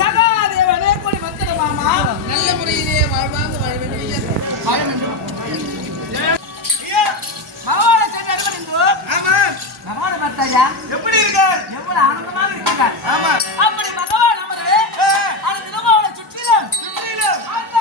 சகாதேவனே கூடி வந்தது மாமா. நல்ல முறையிலே வாழ்வாங்க வாழ வேண்டும். பகவான சென்று ஆமா பகவான பார்த்தாயா எப்படி இருக்கார்? எவ்வளவு ஆனந்தமாக இருக்கிறார். ஆமா அப்படி பகவான் நமது அந்த திருமாவளை சுற்றிலும் அப்படி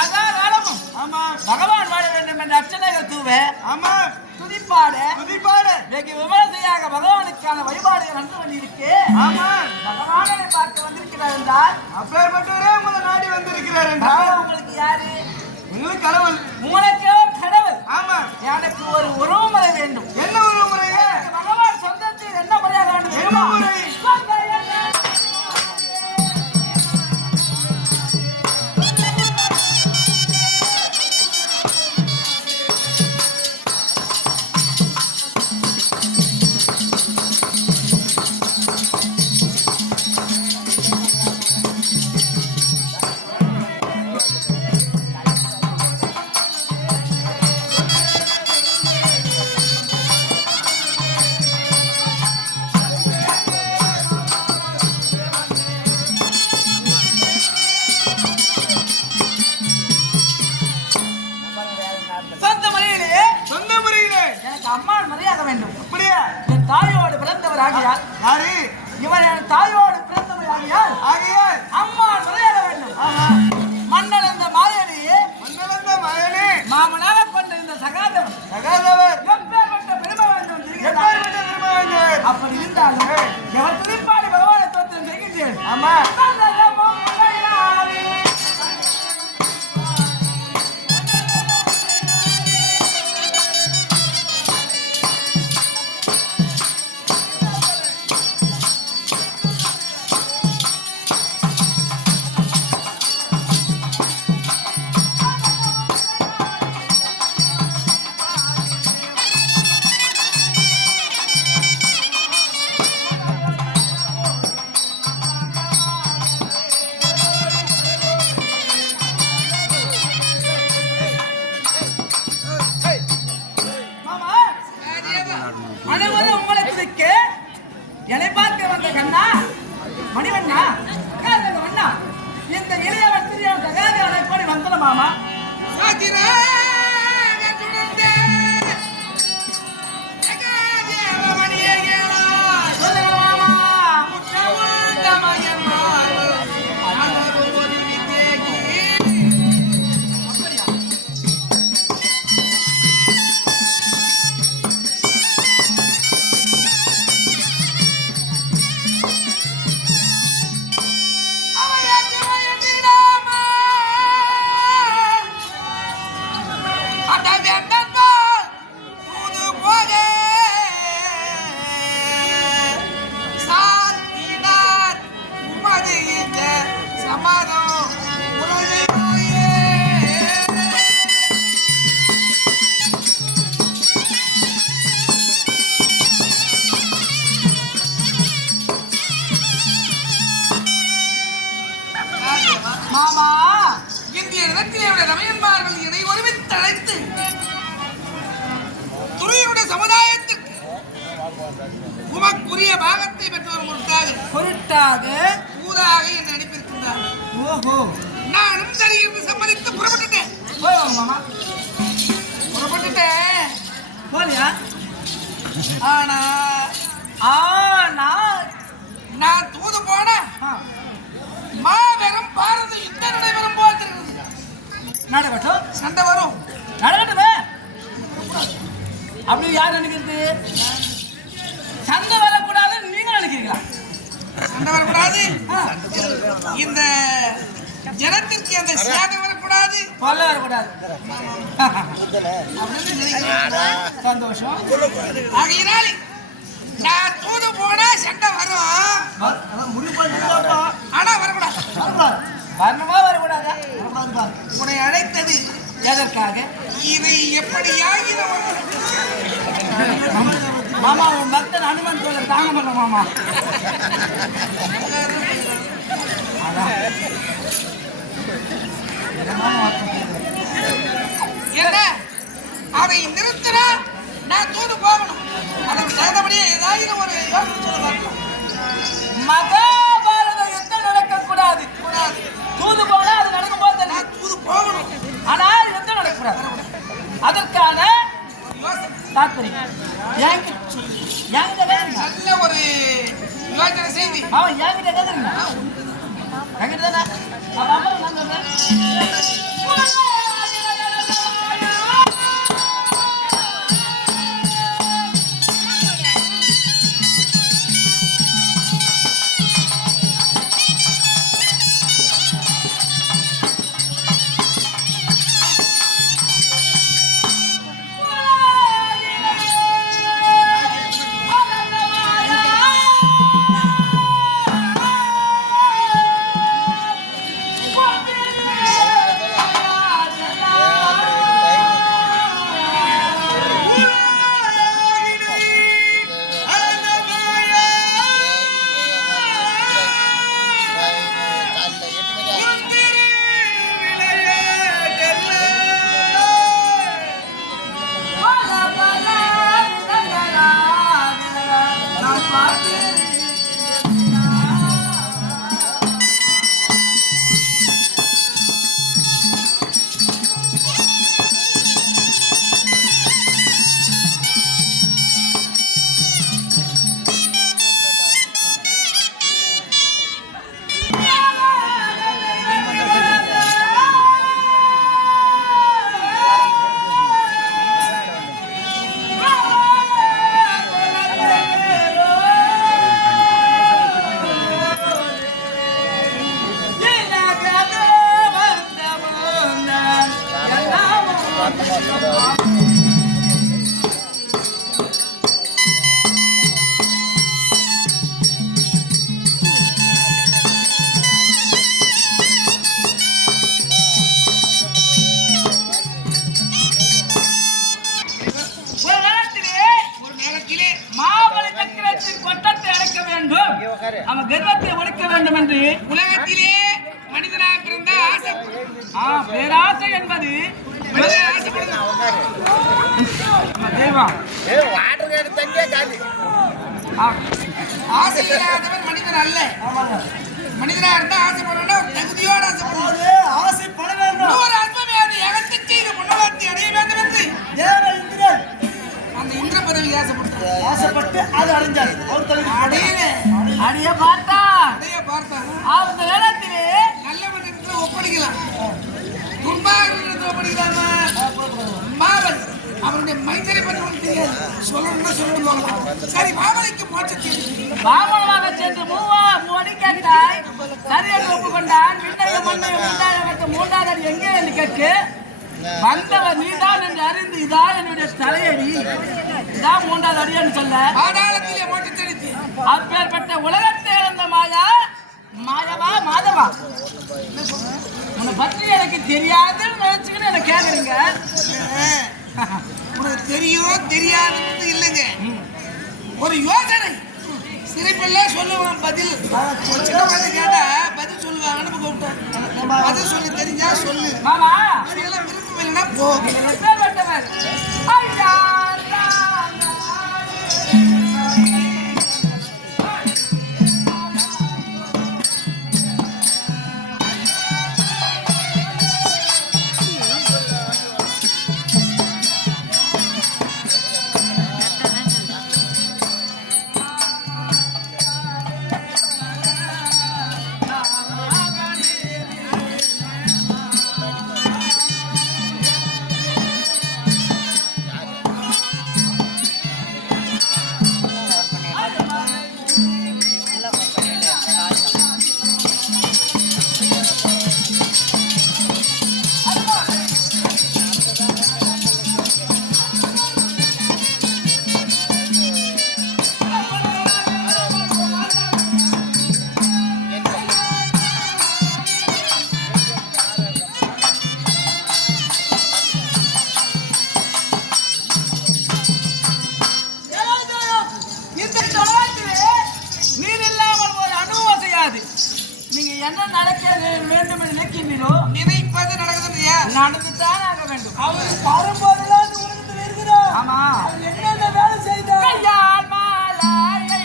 அந்த காலமும் பகவான் வாழ வேண்டும் என்ற அர்ச்சனைகள் தூவ துதிப்பாடு வெகு விமர்சையாக பகவானுக்கான வழிபாடுகள் வந்து கொண்டிருக்கு. பகவானை பார்க்க வந்திருக்கிறார் என்றால் அப்பேற்பட்டவரே உங்களை நாடி வந்திருக்கிறார் என்றால் உங்களுக்கு யாரு? உங்களுக்கு கடவுள். உனக்கே கடவுள். ஆமா எனக்கு ஒரு உறவுமுறை வேண்டும். என்ன உறவுமுறையே? பகவான் சொந்தத்தில் என்ன முறையாக வேண்டும்? என்ன முறை? சொந்த முறையிலே எனக்கு அம்மாள் மரியாதை வேண்டும். அப்படியா? என் தாயோடு பிறந்தவர் ஆகியால் யாரு? இவர் என் தாயோடு பிறந்தவர் ஆகியால் அம்மாள் மரியாதை வேண்டும். மன்னன் அந்த மாயனையே மாமனாக கொண்டிருந்த சகாதவர் எப்பேற்பட்ட பெருமை வேண்டும் தெரிகிறது. அப்படி இருந்தாலும் எவர் திருப்பாடி பகவானை தோற்றம் செய்கின்றேன். ஆமா அனைவரும் உங்களை துதிக்க என்னை பார்க்க வந்த கண்ணா மணிவண்ணா அண்ணா இந்த இளையவர் சிறியவர் சகாதேவனை போடி வந்தன மாமா. மாமா இந்திய நிலத்திலே ரமையன்மார்கள் இணை ஒருமித்து அழைத்து துறையுடைய சமுதாயத்திற்கு உமக்குரிய பாகத்தை பெற்றோர் பொருட்டாக ஊராக என்னை அனுப்பியிருக்கின்றார். ஓஹோ நானும் சரி என்று சம்மதித்து புறப்பட்டுட்டேன். மாமா புறப்பட்டுட்டேன். போலியா? ஆனா ஆனா நான் தூது சண்டை வரும். நடக்கட்டுமே. அப்படி யார் நினைக்கிறது? சண்டை வரக்கூடாதுன்னு நீங்க நினைக்கிறீங்களா? சண்டை வரக்கூடாது, இந்த ஜனத்திற்கு அந்த சேதம் வரக்கூடாது, கொலை வரக்கூடாது. சந்தோஷம். ஆகையினால் நான் தூது போனா சண்டை வரும், ஆனா வரக்கூடாது. வரணுமா வரக்கூடாதா? உன்னை அழைத்தது எதற்காக? இதை எப்படியாகிற மாமா உன் பக்தன் அனுமன் சொல்ல தாங்க மாட்டோம் மாமா. என்ன அதை நிறுத்தினா நான் தூது போகணும். அதற்கு தகுந்தபடியே ஏதாவது ஒரு யோசனை சொல்லுவாங்க. மகாபாரத யுத்தம் நடக்கக்கூடாது. தூது போனா அது நடக்கும் போது நான் தூது போகணும், ஆனால் யுத்தம் நடக்கக்கூடாது. அதற்கான தாற்பயம் நல்ல ஒரு யோசனை செய்தி. அவன் என்கிட்ட கேட்கறீங்க என்கிட்ட தானே அவன் கர்வத்தை ஒழிக்க வேண்டும் என்று உலகத்திலே மனிதனாக பிறந்த ஆசை, பேராசை என்பது ஆசை இல்லாதவன் மனிதன் அல்ல. மனிதனா இருந்தா ஆசைப்படுறா தகுதியோடு ஆசைப்பட வேண்டும். ஒரு அற்பமே அதை அகத்தை செய்து முன்னவாத்தி அடைய வேண்டும் என்று அந்த இந்திர பதவி ஆசைப்பட்டு அது அடைஞ்சார். அடைய பார்த்தா அந்த நேரத்திலே நல்ல மனிதத்தில் ஒப்படைக்கலாம், துர்பாகத்தில் ஒப்படைக்கலாமா? மாவன் அவருடைய மைந்தரை பற்றி ஒன்று தெரியாது, சொல்லணும்னா சொல்லணும். சரி, மாவனுக்கு மோட்சத்தில் மாமூலமாக சென்று மூவடி கேட்டாய், சரி என்று ஒப்புக்கொண்டான். விண்ணையும் மண்ணையும் உண்டாக மூன்றாவது எங்கே என்று கேட்கு வந்தவர் நீதான் என்று அறிந்து இதான் என்னுடைய தலையடி, இதான் மூன்றாவது அடி என்று சொல்ல பாதாளத்திலே மோட்சத்தெடுத்து அப்பேற்பட்ட உலகத்தை இழந்த மாயா மாயவா மாதவா உன்னை பற்றி எனக்கு தெரியாதுன்னு நினைச்சுக்கிட்டு என்ன கேக்குறீங்க. உனக்கு தெரியும் தெரியாதுன்னு இல்லைங்க, ஒரு யோசனை சிரிப்பில்ல சொல்லுவான். பதில் சின்ன குழந்தை கேட்டா பதில் சொல்லுவாங்கன்னு கூப்பிட்டேன். பதில் சொல்லி தெரிஞ்சா சொல்லு மாமா. இதெல்லாம் விருப்பம் இல்லைன்னா போ. எப்பேற்பட்டவர் ஐயா நடக்காது. நீங்க என்ன நடக்க வேண்டும் என்று நினைக்கின்றீரோ நினைப்பது நடக்குதுன்றியா? நடந்துதான் ஆக வேண்டும். அவர் வரும்போதெல்லாம் இந்த உலகத்தில் இருக்கிறார். ஆமா, அவர் என்னென்ன வேலை செய்தார்? கையால் மாலாயை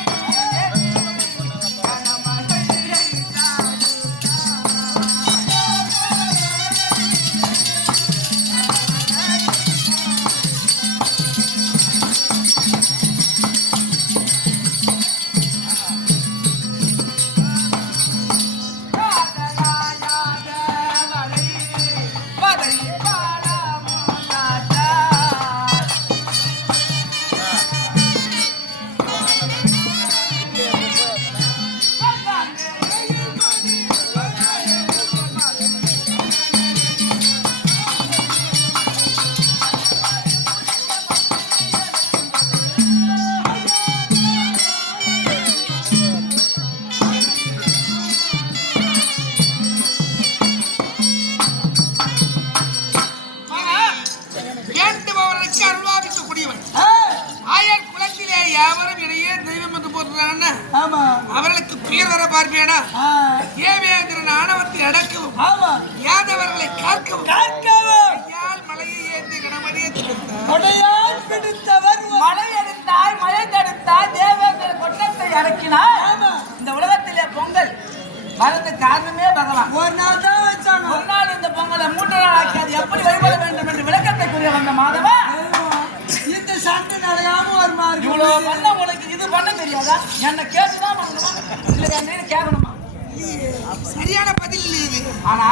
வேண்டுபவர்களுக்கு அருள்வாபிக்கக்கூடியவன். ஆயர் குலத்திலே யாவரும் இடையே தெய்வம் என்று போடுறாங்கன்னா ஆமா அவர்களுக்கு பேர் வர பார்ப்பேனா? ஆ, ஏவேந்திரன் ஆணவத்தை அடக்கவும் ஆமா யாதவர்களை காக்கவும் காக்கவும் கையால் மலையை ஏந்தி கணமணியை கொடையால் பிடித்தவர் மழை எடுத்தாய், மழை தடுத்தாய், தேவேந்திர கொட்டத்தை அடக்கினாய். ஆமா இந்த உலகத்திலே பொங்கல் வரது காரணமே பகவான். ஒரு நாள் தான் வச்சாங்க. ஒரு நாள் இந்த பொங்கலை 3 நாள் ஆக்கி அது எப்படி வழிபட வேண்டும் என்று விளக்கத்தை கூறிய வந்த மாதவா, இந்த சண்டை நடக்காம ஒரு மாதிரி இவ்வளவு பண்ண உனக்கு இது பண்ண தெரியாதா? என்ன கேட்டுதான் பண்ணணுமா இல்ல என்ன கேட்கணுமா? சரியான பதில் இல்லை இது. ஆனா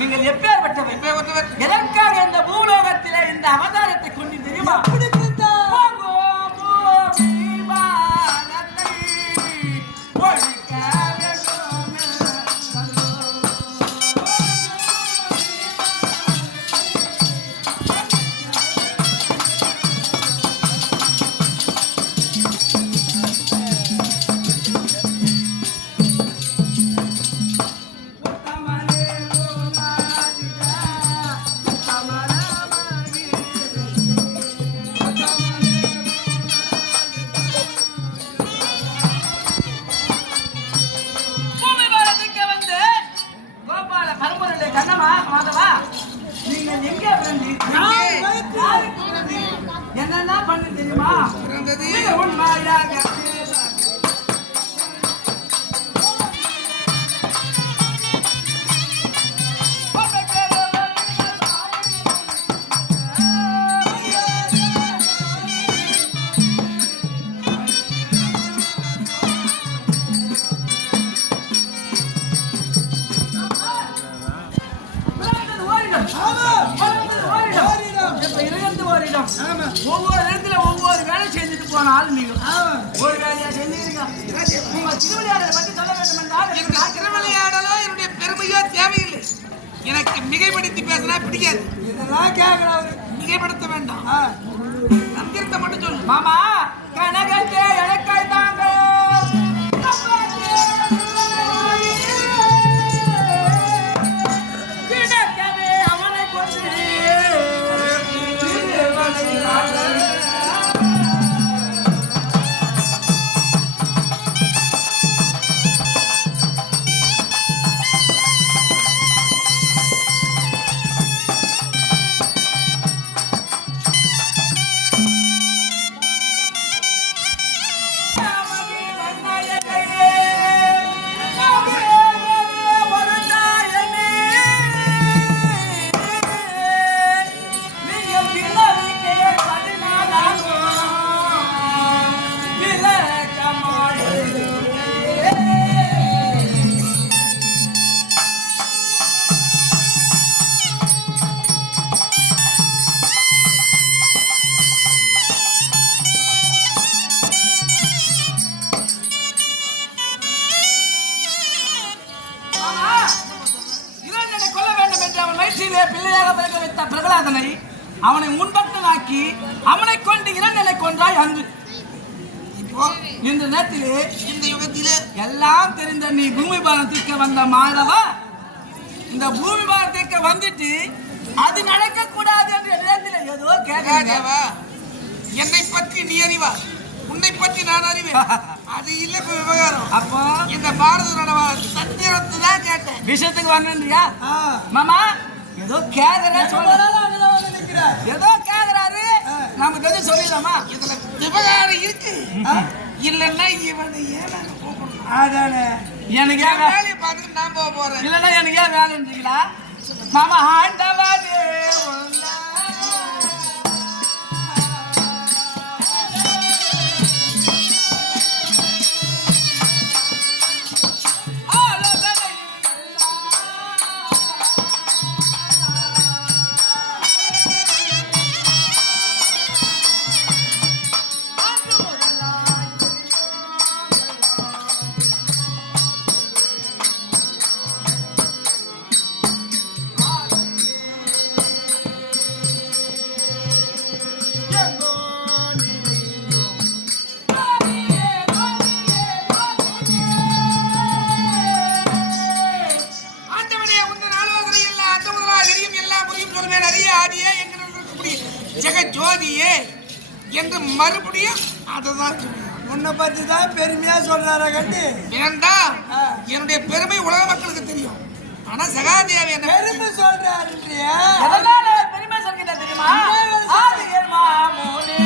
நீங்கள் எப்பேற்பட்டவை, ஒருவர் எதற்காக இந்த பூலோகத்திலே இந்த அவதாரத்தை கொண்டு தெரியுமா? எப்படி பிடித்தா? என்னன்னா பண்ணு தெரியுமா? பிறந்தது உண்மையாக ஒவ்வொரு இடத்துல ஒவ்வொரு வேலை செஞ்சுட்டு போன ஆள் நீங்க ஒரு வேலையா செஞ்சுக்கிறீங்க. உங்க திருவிளையாடலை பற்றி சொல்ல வேண்டும் என்றால் இந்த திருவிளையாடலோ என்னுடைய பெருமையோ தேவையில்லை. எனக்கு மிகைப்படுத்தி பேசினா பிடிக்காது. இதெல்லாம் கேட்கிறவரு மிகைப்படுத்த வேண்டாம். நம்பியிருந்த மட்டும் சொல்லு. மாமா கனகத்தே எனக்காய் தாங்க அவனை கொண்டு பிள்ளையாக பிறக்க வைத்த பிரகலாதனை அவனை முன்பக்கமாக்கி அவனை கொண்டு இரண்டனை கொன்றாய் அங்கு. இப்போ இந்த நேரத்திலே இந்த யுகத்திலே எல்லாம் தெரிந்த நீ பூமி பாரத்திற்கு வந்த மாதவா, இந்த பூமி பாரத்திற்கு வந்துட்டு அது நடக்க கூடாது என்ற நேரத்தில் ஏதோ கேட்கவா? என்னை பற்றி நீ அறிவா, உன்னை பற்றி நான் அறிவேன். அது இல்ல விவகாரம். அப்போ இந்த பாரத விஷயத்துக்கு வரணுன்றியா ஆ. மாமா ஏதோ கேக்குற சொல்ல அங்கதான் வந்து நிக்கிறேன். ஏதோ கேக்குறாரு நமக்கு எதுவும் சொல்லிடலாமா இதுல விவகாரம் இருக்கு. இல்லன்னா இவனை ஏன் நாங்க கூப்பிடணும்? அதானே. எனக்கு என் வேலையை பார்த்துட்டு நான் போக போறேன். இல்லைன்னா எனக்கு ஏன் வேலைன்றீங்களா மாமா ஆண்டவாதே ஆண்டவனே, உந்தன் ஆலோசனை எல்லாம் அந்தமுதலாக எரியும் எல்லாம் புரியும் சொல்வேன் அறிய ஆதியே என்கிற இருக்கக்கூடிய ஜெகஜோதியே என்று மறுபடியும் அதுதான் சொல்லுவேன். உன்னை பத்தி தான் பெருமையா சொல்றாரா கண்டு. வேண்டாம், என்னுடைய பெருமை உலக மக்களுக்கு தெரியும். ஆனா சகாதேவி என்ன பெருமை சொல்றாருன்றியா? எதனால பெருமை சொல்கிறேன் தெரியுமா ஆதிகள் மாமூலே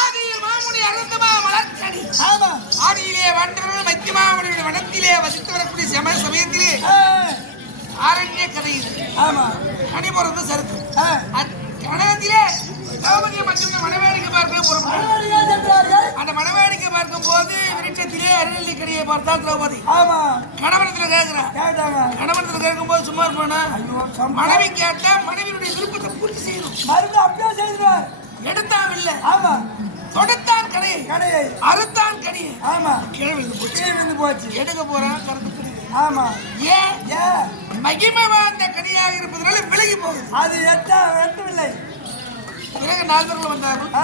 ஆதியில் மாமுனி அருந்தமா மலர்ச்செடி. ஆமா. ஆதியிலே வாழ்ந்தவர்கள் மத்தியமாவுடைய வனத்திலே வசித்து வரக்கூடிய சமயத்திலே ஆ. ஆரண்ய கதை இது. ஆமா. கனி பிறந்த சருக்கு ஆ. கனகத்திலே திரௌபதியை மற்றும் மணவேடிக்கை பார்க்க புறப்பட்டார். மறுபடியும் சென்றார்கள். அந்த மணவேடிக்கை பார்க்கும் போது விருட்சத்திலே அருளி கனியை பார்த்தால் திரௌபதி ஆமா. கணவனத்துல கேட்கிறார். கேட்டாங்க. கணவனத்துல கேட்கும் போது சும்மா இருப்பானா? ஐயோ, மனைவி கேட்டா மனைவியுடைய விருப்பத்தை பூர்த்தி செய்யணும். மருந்து அப்படியே செய்துவார். எடுத்தான் இல்ல, ஆமா. தொடுத்தான் கடையை, கடையை. அறுத்தான் கனியை. ஆமா. கிழவி போச்சு. கீழ் விழுந்து போச்சு. எடுக்க போறான் கருத்து கனி. ஆமா. ஏன் ஏன்? மகிமை வாழ்ந்த கனியாக இருப்பதனால விலகி போகுது. அது எட்டவில்லை. பிறகு 4 பேர்கள் வந்தார்கள். ஆ.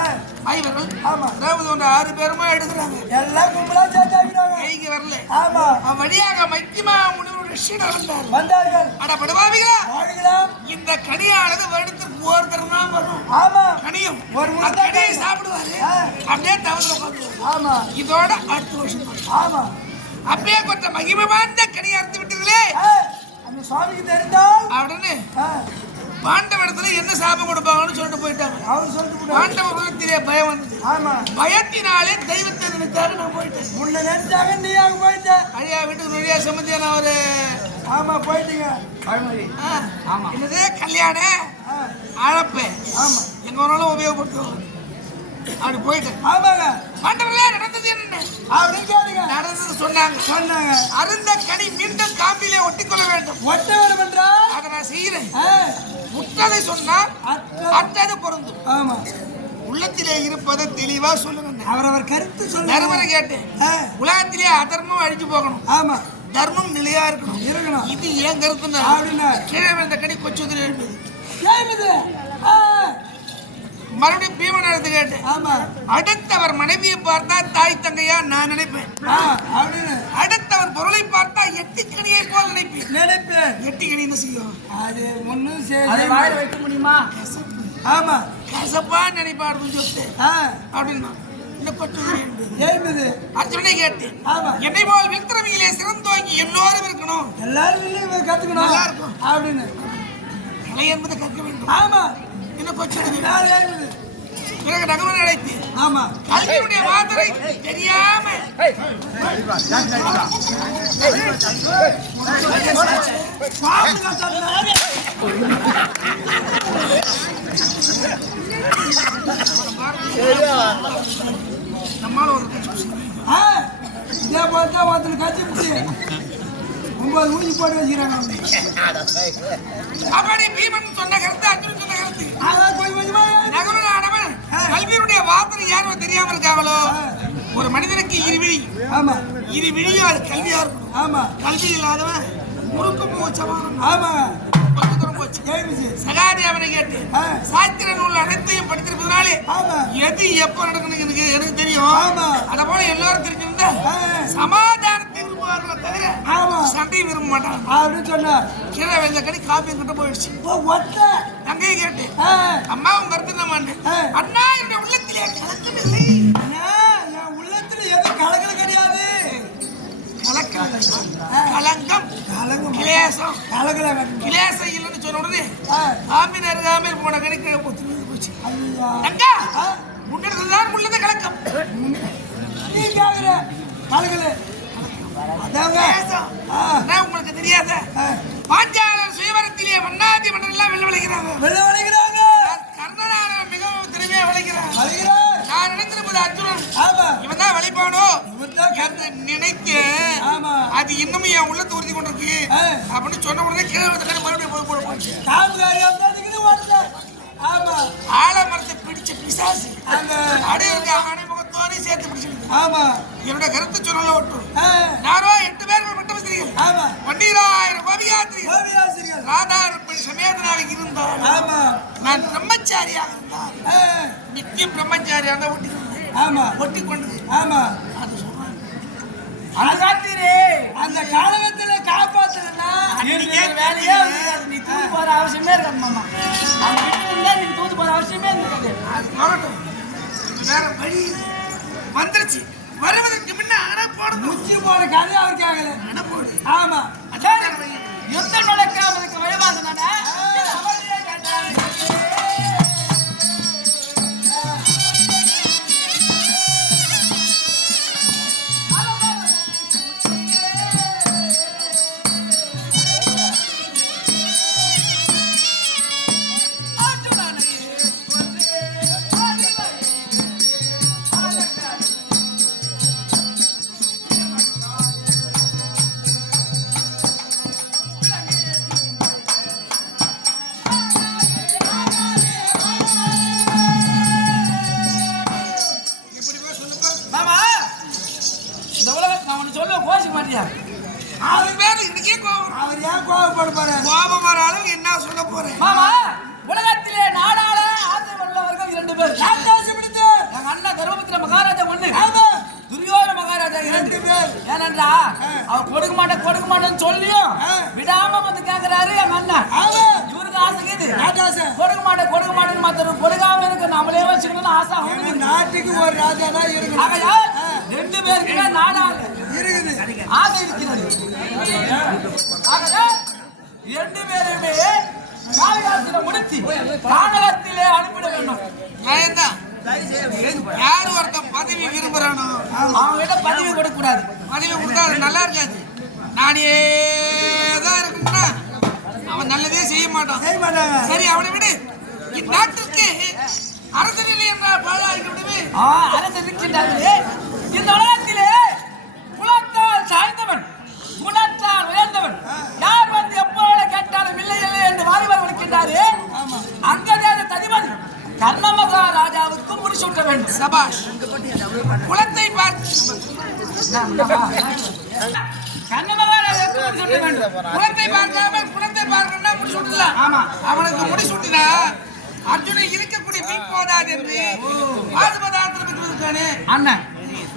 5 பேர்கள். ஆமா. அதாவது 6 பேருமா எடுக்கிறாங்க. எல்லாம் கும்பலா சேர்த்தாக்கிறாங்க. கைக்கு வரல. ஆமா. அவன் வழியாக மக்கியமா முனிவருடைய சீடர் வந்தார். வந்தார்கள். அட படுபாவிகளா, வாழ்கிறாம். இந்த கனியானது வருடத்துக்கு ஒருத்தர் தான் வரும். ஆமா. கனியும் ஒரு முறை அந்த கனியை சாப்பிடுவாரு. ஆ. அப்படியே தவறு உட்காந்து ஆமா. இதோட அடுத்த வருஷம் தான். ஆமா. அப்படியே கொஞ்சம் மகிமை வாழ்ந்த கனியை அறுத்து விட்டீர்களே ஆ. அந்த சுவாமிக்கு தெரிந்தால் அப்படின்னு ஆ. பாண்டவரத்துல என்ன சாபம் கொடுப்பாங்கன்னு சொல்லிட்டு போயிட்டாங்க. அவர் சொல்லிட்டு போனார். பாண்டவர்களுக்கு பயம் வந்தது. ஆமா. பயத்தினாலே தெய்வத்தை நினைத்தாரு. நான் போயிட்டேன். முன்ன நினைச்சாங்க நீ அங்க போயிட்ட. ஐயா வீட்டுக்கு வெளியா சம்பந்தியா நான் ஒரு ஆமா போயிட்டீங்க. ஆமா. என்னது கல்யாணம் ஆ. அழப்பு ஆமா. எங்க வேணாலும் உபயோகப்படுத்துவோம். அப்படி போயிட்டேன். ஆமாங்க. பாண்டவர்களே நடந்தது என்ன அப்படின்னு கேளுங்க. நடந்தது சொன்னாங்க. சொன்னாங்க. அருந்த கனி மீண்டும் காம்பிலே ஒட்டிக்கொள்ள வேண்டும். ஒட்ட வரும் என்றால் அதை நான் செய்கிறேன். ஆ. முற்றதை சொன்னால் அத்த- அட்டது பொருந்தும். ஆமா. உள்ளத்திலே இருப்பதை தெளிவா சொல்லுங்க. அவரவர் கருத்து சொல்லுங்க. தர்மனை கேட்டேன். ஆ. உலகத்திலே அதர்மம் அழிஞ்சு போகணும், ஆமா. தர்மம் நிலையா இருக்கணும். இருக்கணும். இது ஏன் கருத்துன்னா அப்படின்னா கீழே விழுந்த கனி கொச்சுதில் எழுந்தது. ஏன் இது? ஆ. மறுபடியும் பீமன் எடுத்து கேட்டேன். ஆமா. அடுத்தவர் மனைவியை பார்த்தா தாய் தங்கையா நான் நினைப்பேன். ஆ. அப்படின்னு அடுத்தவர் பொருளை பார்த்தா எட்டிக்கனியை போல் நினைப்பேன். நினைப்பேன். எட்டிக்கனி என்ன செய்யும்? அது ஒண்ணும் அதை செய்ய வாயில வைக்க முடியுமா ஆமா. கசப்பா நினைப்பாருன்னு சொல்லிட்டு ஆ. அப்படின்னா இந்த கொச்சுதில் எழுந்தது. ஏய்மது. அர்ஜுனனை கேட்டேன். ஆமா. என்னை போல் விக்ரமியிலே சிறந்தோங்கி எல்லோரும் இருக்கணும். எல்லாரும் இல்லையே கத்துக்கணும். நல்லா இருக்கும். அப்படின்னு. கலை என்பதை கற்க வேண்டும். ஆமா. இன்னும் கொச்சுதில் யார் ஏய்மது? பிறகு நகவன் அழைத்து ஆமா. கல்வியுடைய மாத்திரை தெரியாம பாம்பு கத்தாரு. நம்மால ஒரு கட்சி ஆ. இதே பார்த்தா ஒருத்தர் கட்சி பிடி 9 ஊசி போட்டு வச்சுக்கிறாங்க. அப்படி பீமன் சொன்ன கருத்து அர்ஜுனன் சொன்ன கருத்து அதான் கொஞ்சம் கொஞ்சமா நகவன் ஆனவன் கல்வியுடைய வாத்திரை யாரும் தெரியாம இருக்காங்களோ ஒரு மனிதனுக்கு இருவிழி. ஆமா இருவிழியும் அது கல்வியா இருக்கணும். ஆமா கல்வி இல்லாதவன் முறுக்கு போச்சவன். ஆமா போச்சு. கேள்வி சகாதேவனை கேட்டு சாஸ்திர நூல் அனைத்தையும் படித்திருப்பதனாலே ஆமா எது எப்ப நடக்கணும் எனக்கு தெரியும். ஆமா அத போல எல்லாரும் தெரிஞ்சிருந்தா சமாதானத்தை விரும்புவார்களே தவிர ஆமா சண்டையை விரும்ப மாட்டாங்க அப்படின்னு சொன்னார். கீழே வெள்ள கடி காப்பியும் கிட்ட போயிடுச்சு. தங்கையை கேட்டு அம்மா உங்க கருத்து என்ன? அண்ணா என்னுடைய உள்ளத்திலே கலக்கம் இல்லை. என் உள்ளத்துல எதுவும் கலக்கல கிடையாது. கலங்கம் கிளேசம் கிளேசம் இல்லைன்னு சொன்ன உடனே ஆமின் அருகாமல் போன கணக்கு போச்சு. தங்கா முன்னெடுத்துதான் உள்ளது கலக்கம். நீ கேக்குற கலக்கல உங்களுக்கு தெரியாத பாஞ்சாலர் சுயவரத்திலே மன்னாதி மன்னரெல்லாம் வெள்ள விளைகிறாங்க. கர்ணனான மிகவும் திறமையா விளைகிறார். நான் நினைத்திருப்பது அர்ஜுனன் இவன் தான் விளைப்பானோ நினைக்க அது இன்னும் என் உள்ளத்தை உறுதி கொண்டிருக்கு அப்படின்னு சொன்ன உடனே கீழே மறுபடியும் ஆலமரத்தை பிடிச்ச பிசாசு அப்படியே இருக்க அனைமுகத்தோடு சேர்த்து பிடிச்சிருக்கு. என்னோட கருத்து சொல்லல ஒட்டும். யாரோ 8 பேர்கள் மட்டமஸ்திரிகள் 12,000 கோபியாத்திரிகள் ராதா ருக்மிணி சமேதனாக இருந்தார். நான் பிரம்மச்சாரியாக இருந்தார். நித்தியம் பிரம்மச்சாரியாக தான் ஒட்டி கொண்டது. அந்த காலகத்துல காப்பாத்துறா வேலையே நீ தூத்து போற அவசியமே இருக்காது மாமா. நீ தூத்து போற அவசியமே இருக்காது. வேற வழி வந்துருச்சு. வருவதற்கு முன்ன அணை போட முச்சி போற கதை அவர் கேட்கல. அணை போடு. ஆமா யுத்தம் நடக்காமதுக்கு வழிவாங்க தானே. கோபம் வர அளவுக்கு என்ன சொல்ல போறேன்? உலகத்திலே நாடாள ஆசை உள்ளவர்கள் 2 பேர். எங்க அண்ணன் தர்மபுத்திர மகாராஜா 1, துரியோதன மகாராஜா 2 பேர். ஏனென்றா அவர் கொடுக்க மாட்டேன்னு சொல்லியும் விடாம வந்து கேட்கிறாரு எங்க அண்ணன். இவருக்கு ஆசை இது கொடுக்க மாட்டேன்னு மற்றவங்க கொடுக்காம இருக்கு நம்மளே வச்சுக்கணும்னு ஆசை. நாட்டுக்கு ஒரு ராஜா தான் இருக்கு. 2 பேருக்குமே நாடாள இருக்குது ஆசை இருக்கிறது. 2 பேருமே காவியாசில முடித்து கானகத்திலே அனுப்பிட வேண்டும். யாரு ஒருத்தன் பதவி விரும்புறானோ அவங்க கிட்ட பதவி கொடுக்க கூடாது. பதவி கொடுத்தா அது நல்லா இருக்காது. நானே தான் இருக்குன்னா அவன் நல்லதே செய்ய மாட்டான். சரி அவனை விடு. இந்நாட்டிற்கு அரசு நிலை என்றால் பாழாகி விடுவே. அரசு இருக்கின்றார்களே. இந்த உலகத்திலே குலத்தால் சாய்ந்தவன் குணத்தால் உயர்ந்தவன் யார் வந்து எப்போது கேட்டாலும் இல்லை இல்லை என்று வாலிபர் வலிக்கின்றாரே. அங்கதேச ததிபதி கர்ணமகா ராஜாவுக்கு முடிசூட்ட வேண்டும். சபாஷ். குலத்தை பார்த்து கர்ணமகா ராஜாவுக்கு முடிசூட்ட வேண்டும். குலத்தை பார்க்காமல் குலத்தை பார்க்கணும்னா முடிசூட்டலாம். ஆமா அவனுக்கு முடிசூட்டினா அர்ஜுனன் இருக்கக்கூடிய வீண் போதாது என்று பாசுபதாத்திரமே அண்ணன்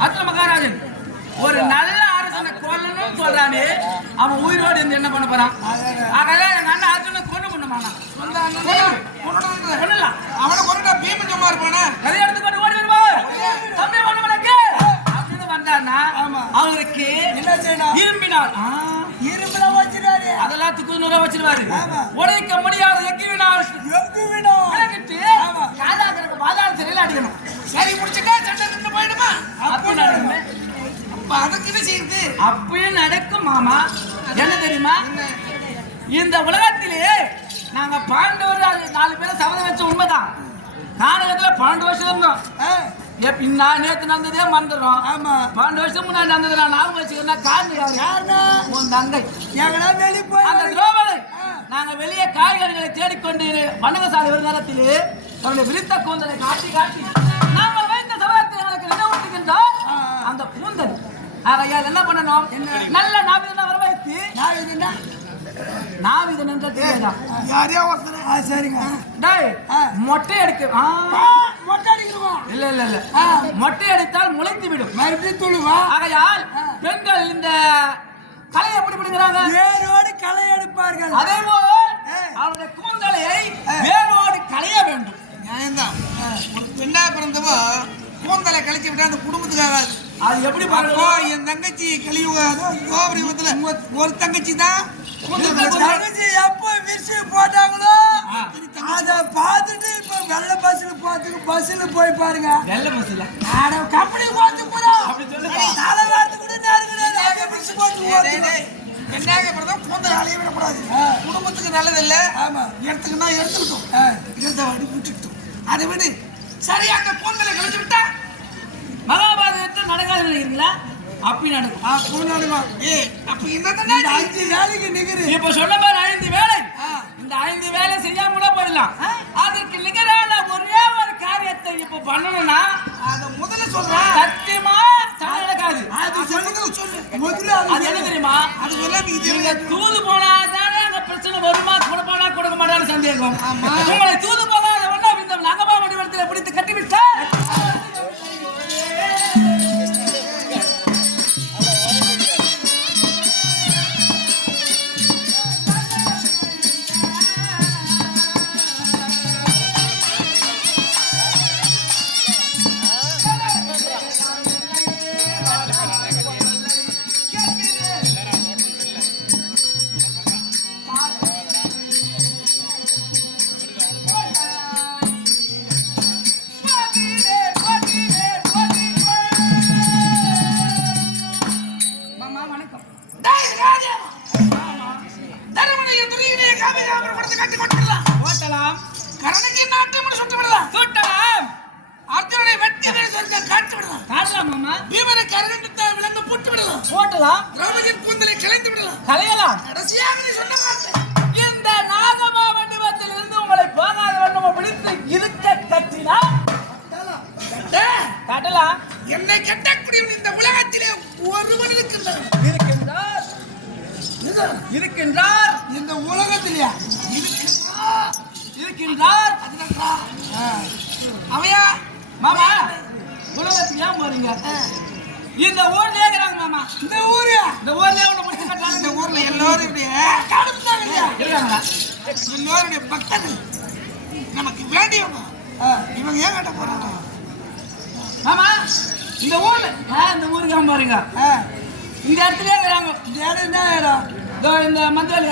அர்ஜுன மகாராஜன் ஒரு நல்ல அரசனை கொல்லணும்னு சொல்றானே. அவன் உயிரோடு இருந்து என்ன பண்ண போறான்? ஆகவே எங்க அண்ணன் அர்ஜுனை கொண்டு பண்ணமானா சொந்த அண்ணன் கொள்ளலாம். அவனை கொண்டுட்டா பீமஞ்சமா இருப்பானே. கதை எடுத்துக்கொண்டு ஓடி வருவார். தம்பி பண்ணுவனுக்கு அப்படின்னு வந்தான்னா அவருக்கு என்ன செய்யணும்? இரும்பினார். இரும்புல வச்சிருவாரு. அதெல்லாம் துக்குநூறா வச்சிருவாரு. உடைக்க முடியாத எக்கிவினார் விலகிட்டு காதாக்கிறக்கு பாதாள சிறையில் அடிக்கணும். சரி முடிச்சுட்டா சண்டை நின்று போயிடுமா? அதுக்கு என்ன செய்யுது? அப்பயும் நடக்கும் மாமா. என்ன தெரியுமா? இந்த உலகத்திலே நாங்க 12 4 பேரை சபதம் வச்ச உண்மைதான். நாடகத்துல 12 வருஷம் இருந்தோம். நான் நேற்று நடந்ததே மறந்துடுறோம். 12 வருஷம் முன்னாடி நடந்தது நான் ஞாபகம் வச்சுக்கிறேன். காரணம் உன் தங்கை அந்த துரோபதை நாங்க வெளியே காய்கறிகளை தேடிக்கொண்டு வண்ணகசாலை ஒரு நேரத்தில் அவருடைய விரித்த கூந்தலை காட்டி நாங்கள் வைத்த சபதத்தை எங்களுக்கு நினைவூட்டுகின்றோம். ஆகையால் என்ன பண்ணணும்? நல்ல நாவிதனை வரவழைத்து நாவிதன் என்ற தெரியாதா? யாரையா ஒருத்தர் சரிங்க டேய் மொட்டை அடிக்க மொட்டை அடிக்கிறவா இல்ல இல்ல இல்ல மொட்டை அடித்தால் முளைத்து விடும். மறுபடியும் துளுவா ஆகையால் பெண்கள் இந்த கலை எப்படி பிடிக்கிறாங்க? வேரோடு களை எடுப்பார்கள். அதே போல் அவருடைய கூந்தலையை வேரோடு களைய வேண்டும். நியாயம்தான். ஒரு பெண்ணா பிறந்தவோ கூந்தலை கழிச்சு விட்டா அந்த குடும்பத்துக்கு ஆகாது. அது எப்படி அப்போ பாருங்க? என் தங்கச்சி கலியுகத்துல ஒரு தங்கச்சி தான் தங்கச்சி எப்போ விரிச்சு போட்டாங்களோ அதை பார்த்துட்டு இப்ப வெள்ள பஸ்ல போய் பாருங்க. வெள்ள பஸ்ல கம்பெனி போட்டு போறோம் அப்படி சொல்லுங்க. தலை வார்த்து கூட நேரம் கிடையாது. அங்கே விரிச்சு போட்டு பெண்ணாக பிறந்தா கூந்தலை அழிய விடக்கூடாது. குடும்பத்துக்கு நல்லது இல்ல. ஆமா எடுத்துக்கிட்டோம் எடுத்த வடி விட்டுட்டோம். அதை விடு. சரி அந்த கூந்தலை கழிச்சு விட்டா மகாபாரதத்தில் நடக்காது நினைக்கிறீங்களா? அப்படி நடக்கும். அப்ப என்ன 5 வேலைக்கு நிகரு. இப்ப சொன்ன பாரு 5 வேலை. இந்த 5 வேலை செய்யாம கூட போயிடலாம். அதற்கு நிகரான ஒரே ஒரு காரியத்தை இப்ப பண்ணணும்னா அத முதல்ல சொல்றேன். சத்தியமா நடக்காது. அது சொல்லு முதல்ல அது என்ன தெரியுமா? அது சொல்லாம நீங்க தூது போனா தானே அங்க பிரச்சனை வருமா, கொடுப்பானா கொடுக்க மாட்டான்னு சந்தேகம். உங்களை தூது போகாத ஒண்ணா இந்த நகமா வடிவத்தில் பிடித்து கட்டிவிட்டா இந்த நாகமா வடிவத்தில் இருந்து உங்களை போகாத வண்ணம் பிடித்து இருக்க கட்டினா காட்டலாம். என்னை கட்டக்கூடிய இந்த உலகத்திலே ஒருவன் இருக்கின்றார். இந்த உலகத்திலயா இருக்கின்றார். அவையா மாமா உலகத்துக்கு ஏன் போறீங்க? இந்த ஊர்ல இருக்கிறாங்க மாமா. இந்த ஊரியா இந்த ஊர்ல உள்ள முடிச்சு கட்டாங்க. இந்த ஊர்ல எல்லாரும் இப்படியே இருக்காங்களா? எல்லாருடைய பக்தர்கள் நமக்கு வேண்டியவங்க. இவங்க ஏன் கட்ட போறாங்க? மாமா இந்த ஊர்ல இந்த ஊருக்கு ஏன் பாருங்க? இந்த இடத்துல இருக்கிறாங்க. இந்த இடம் என்ன இடம்? இதோ இந்த மந்திராலி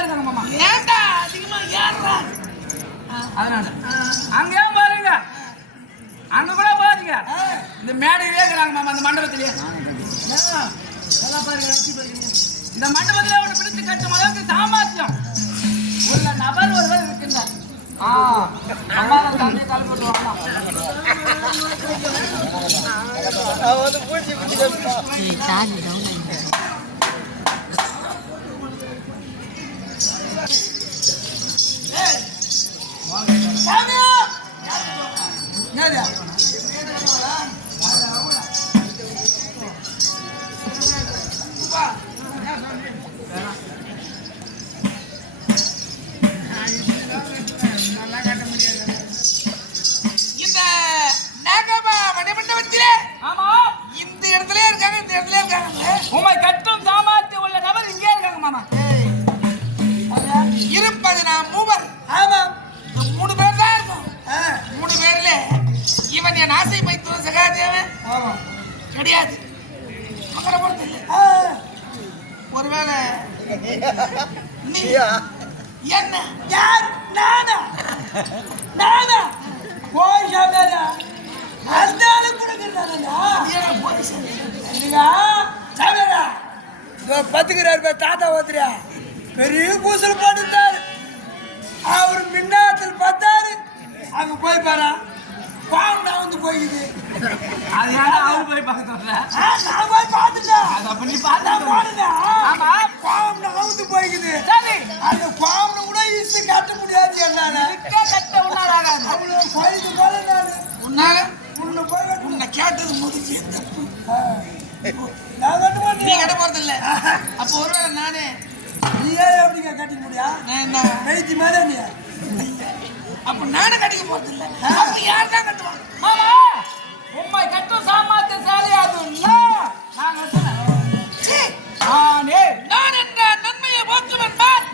இருக்காங்க மாமா. ஏன்டா அதிகமா ஏறுறா? அதனால அங்க ஏன் பாருங்க? அங்க கூட பாருங்க. இந்த மேடையிலே இருக்கிறாங்க மாமா. அந்த மண்டபத்திலேயே பாருங்க. இந்த மண்டபத்திலே ஒன்று பிடித்து கட்டும் அளவுக்கு சாமர்த்தியம் உள்ள நபர் ஒருவர் இருக்கின்றார். உண்மை கட்டும் சாமர்த்தியம் உள்ள நபர் இங்கே இருக்காங்க மாமா. இருப்பது நான் மூவர். ஆமா 3 பேர் தான் இருக்கும். 3 பேர்ல இவன் என் ஆசை வைத்து சகாதேவன் கிடையாது. மகர பொறுத்து இல்லை. ஒருவேளை நீ என்ன யார்? நானா போய் சாமியாரா அந்த ஆளு கொடுக்குறாரா? சாமியாரா பத்துக்கிறாரு தாத்தா ஓத்துறியா பெரிய பூசல் போட்டுட்டாரு. அவர் மின்னாத்தில் பார்த்தாரு. அங்க போய் பாரா பாவம் நான் வந்து போய்க்குது. அதனால அவரு போய் பார்க்க சொல்ற. நான் போய் பார்த்துட்டேன். அது அப்ப நீ பார்த்தா போடுறேன். ஆமா பாவம் நான் வந்து போய்க்குது. சரி அந்த பாவம் கூட ஈஸி கட்ட முடியாது என்னால. கட்ட உன்னாலாகாது. அவ்வளவு கோயிலுக்கு போல நான் உன்னால உன்னை போய் உன்னை கேட்டது முடிஞ்சு தப்பு. நான் கட்ட நீ மாட்டேன். கட்ட போறது இல்ல. அப்போ ஒருவேளை நானே நீயே எப்படிங்க கட்டிக்க முடியா? நான் என்ன கைத்தி மாதிரி நீ. அப்ப நானே கட்டிக்க போறது இல்ல. அப்ப யார் தான் கட்டுவாங்க? மாமா உம்மை கட்டும் சாமர்த்தியசாலி அது இல்ல. நான் கட்டுறேன். சீ, நானே நான் என்ற நன்மையை போக்கும் என்பார்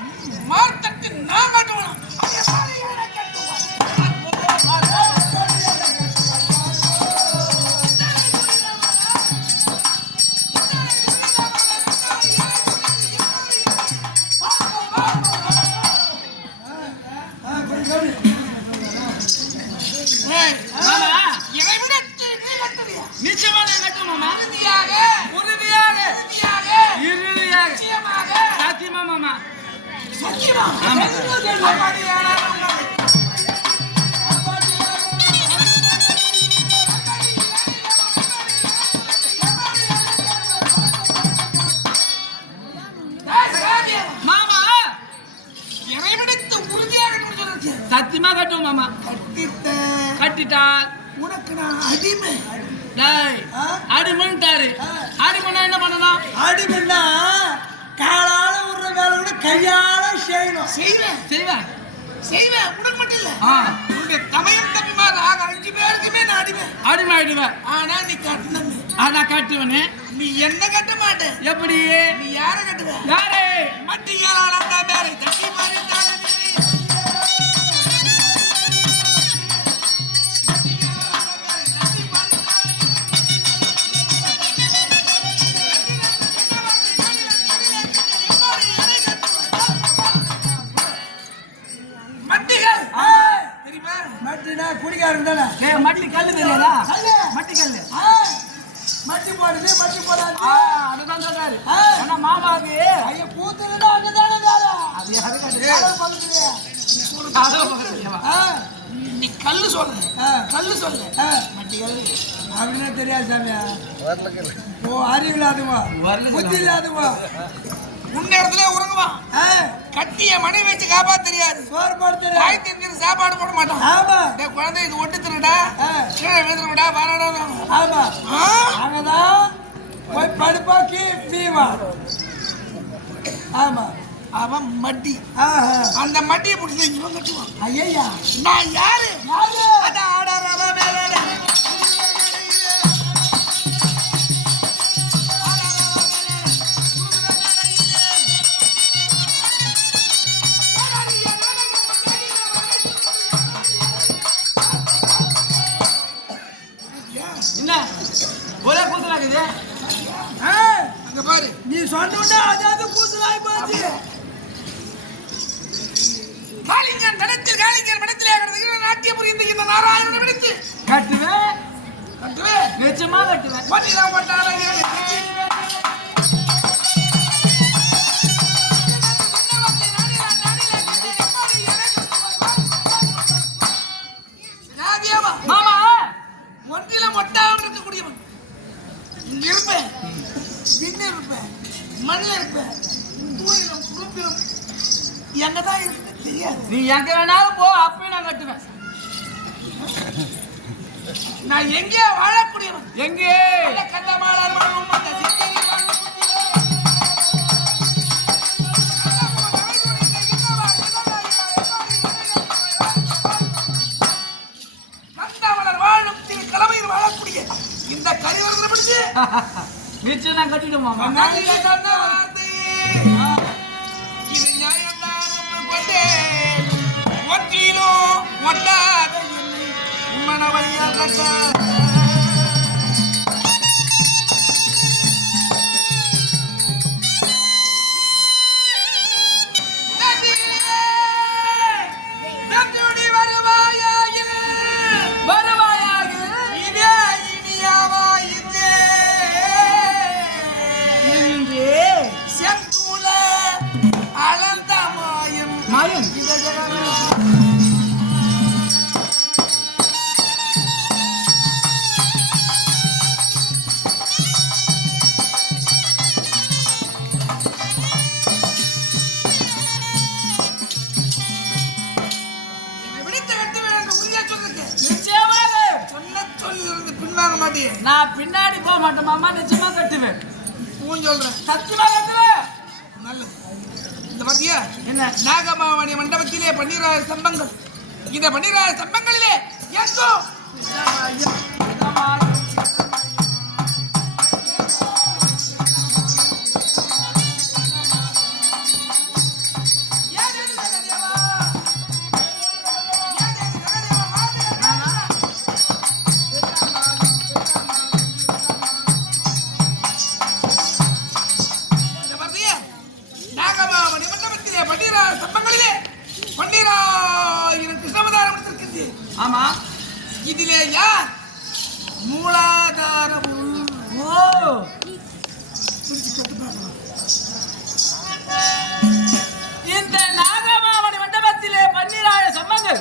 மார்த்தட்டி நான் கட்டுவேன். அதே மாதிரி யாரை கட்டுவார்? கொஞ்சம் கவனி. ஏய், மாமா என்னை விட நீ கட்டுவியா? நிச்சயமா நான் கட்டும் மாமா. உறுதியாக உறுதியாக உறுதியாக இறுதியாக நிச்சயமாக சாத்தியமா மாமா. சத்தியமா ஆமா. அப்படி யாராலும் உங்களை மாமா இறைவனுக்கு உறுதியாக சொல்லிருக்கேன். சத்தியமா கட்டும் மாமா. கட்டிட்டா உனக்கு நான் அடிமை. டேய் ஆ? அடிமன்ட்டாரு. அடிமன்னா என்ன பண்ணணும்? அடிமைன்னா காலால விடுற வேலை கூட கையால செய்யணும். செய்வேன் செய்வேன். செய்வேன். உனக்கு மட்டும் இல்ல. ஆ உன்னுடைய தமையும் தம்பிமார் ஆக 5 பேருக்குமே நான் அடிமை. அடிமை ஆயிடுவேன். ஆனா நீ கட்டணும். அதான் கட்டுவனே. நீ என்ன கட்ட மாட்டே. எப்படி? நீ யாரை கட்டுவ? யாரு? மட்டியால அந்த மேரை தட்டி மாறிட்டாலே நீ. மட்டிகள் தெரியுமா? மட்டினா குடிக்காரன் தானே. ஏய் மட்டி கல்லு தெரியாதா? கல்லு. மட்டி கல்லு. மட்டி போடுது மட்டி போடாது. அதுதான் சொல்றாரு. ஆ. ஆனா மாமாவுக்கு ஐயா கூத்துலன்னா அங்கதானே வேலை. அது யாரு கட்டு? வேலை பக்கத்துலயே. அதோ பக்கத்துலயா? ஆ, நீ கல்லு சொல்ற. ஆ, கல்லு சொல்ல. ஆ. மட்டிகள் அப்படின்னா தெரியாது சாமியா. ஓ அறிவு இல்லாதவா வரல புத்தி இல்லாதவா. உன்ன இடத்துல உறங்குவான். ஆ, கட்டிய மணி வச்சு காப்பாத்த தெரியாது. சோறு போட தெரியாது. தாய் தெரிஞ்சு சாப்பாடு போட மாட்டான். ஆமா டேய் குழந்தை இது ஒட்டு திருடா. ஆ, கீழே விழுந்துடா வாடா. ஆமா அங்கதான் போய் படுப்பாக்கி வீவா. ஆமா அவன் மட்டி. ஆஹா. அந்த மட்டியை பிடிச்சி இவன் கட்டுவான். ஐயா நான் யாரு? யாரு? அதான் ஆடாரா மேல என்ன ஒரே கூத்தலாக்குது. ஆ, அங்க பாரு. நீ சொன்னா அதாவது கூசலாய் போச்சு. காளிங்கன் நடத்தில் காளிங்கன் மனத்திலே கிடந்து நாட்டிய புரிந்து இந்த நாராயணனை விடுத்து கட்டுவேன். கட்டுவே. நிச்சயமா கட்டுவேன். பட்டிலாம் பட்டாலே மாமா ஒன்றில மொட்டாமல் இருக்கக்கூடியவன். இங்க இருப்பேன், விண்ண இருப்பேன், மண்ணில் இருப்பேன், தூரிலும் குறுப்பிலும் எங்கதான் இருக்கு தெரியாது. நீ எங்க வேணாலும் போ, அப்பயும் நான் கட்டுவேன். நான் எங்கே வாழக்கூடியவன். எங்கே? அந்த கந்தமாளர் வாழும் அந்த சித்திரை வாழும் புத்திரே. கந்தமாளர் வாழும் திரு கலவையில் வாழக்கூடிய இந்த கரிவர்களை பிடிச்சு நிச்சயம் நான் கட்டிடுவோம் மாமா. நதியில சொன்ன வார்த்தையே இது நியாயம்தான் ஒப்புக்கொண்டே. ஒற்றிலும் ஒட்டாத என்னை மனவழியா கட்ட வருவாயாக. இதே இனியாவாயிற்றே. இன்று செங்குல அளந்த மாயம் மாயம். வாங்க மாட்டியே. நான் பின்னாடி போக மாட்டேன் மாமா, நிச்சயமா கட்டுவேன். ஊன் சொல்றேன். சத்தியமா கட்டுவேன். நல்லது. இந்த பாத்தியா என்ன? நாகமாவணி மண்டபத்திலே 12,000 ஸ்தம்பங்கள். இந்த 12,000 ஸ்தம்பங்களிலே எங்கோ ஆமா. இதிலே யார் மூலாதாரம்? ஓ, இந்த நாகமாவணி மண்டபத்திலே 12,000 சம்பங்கள்,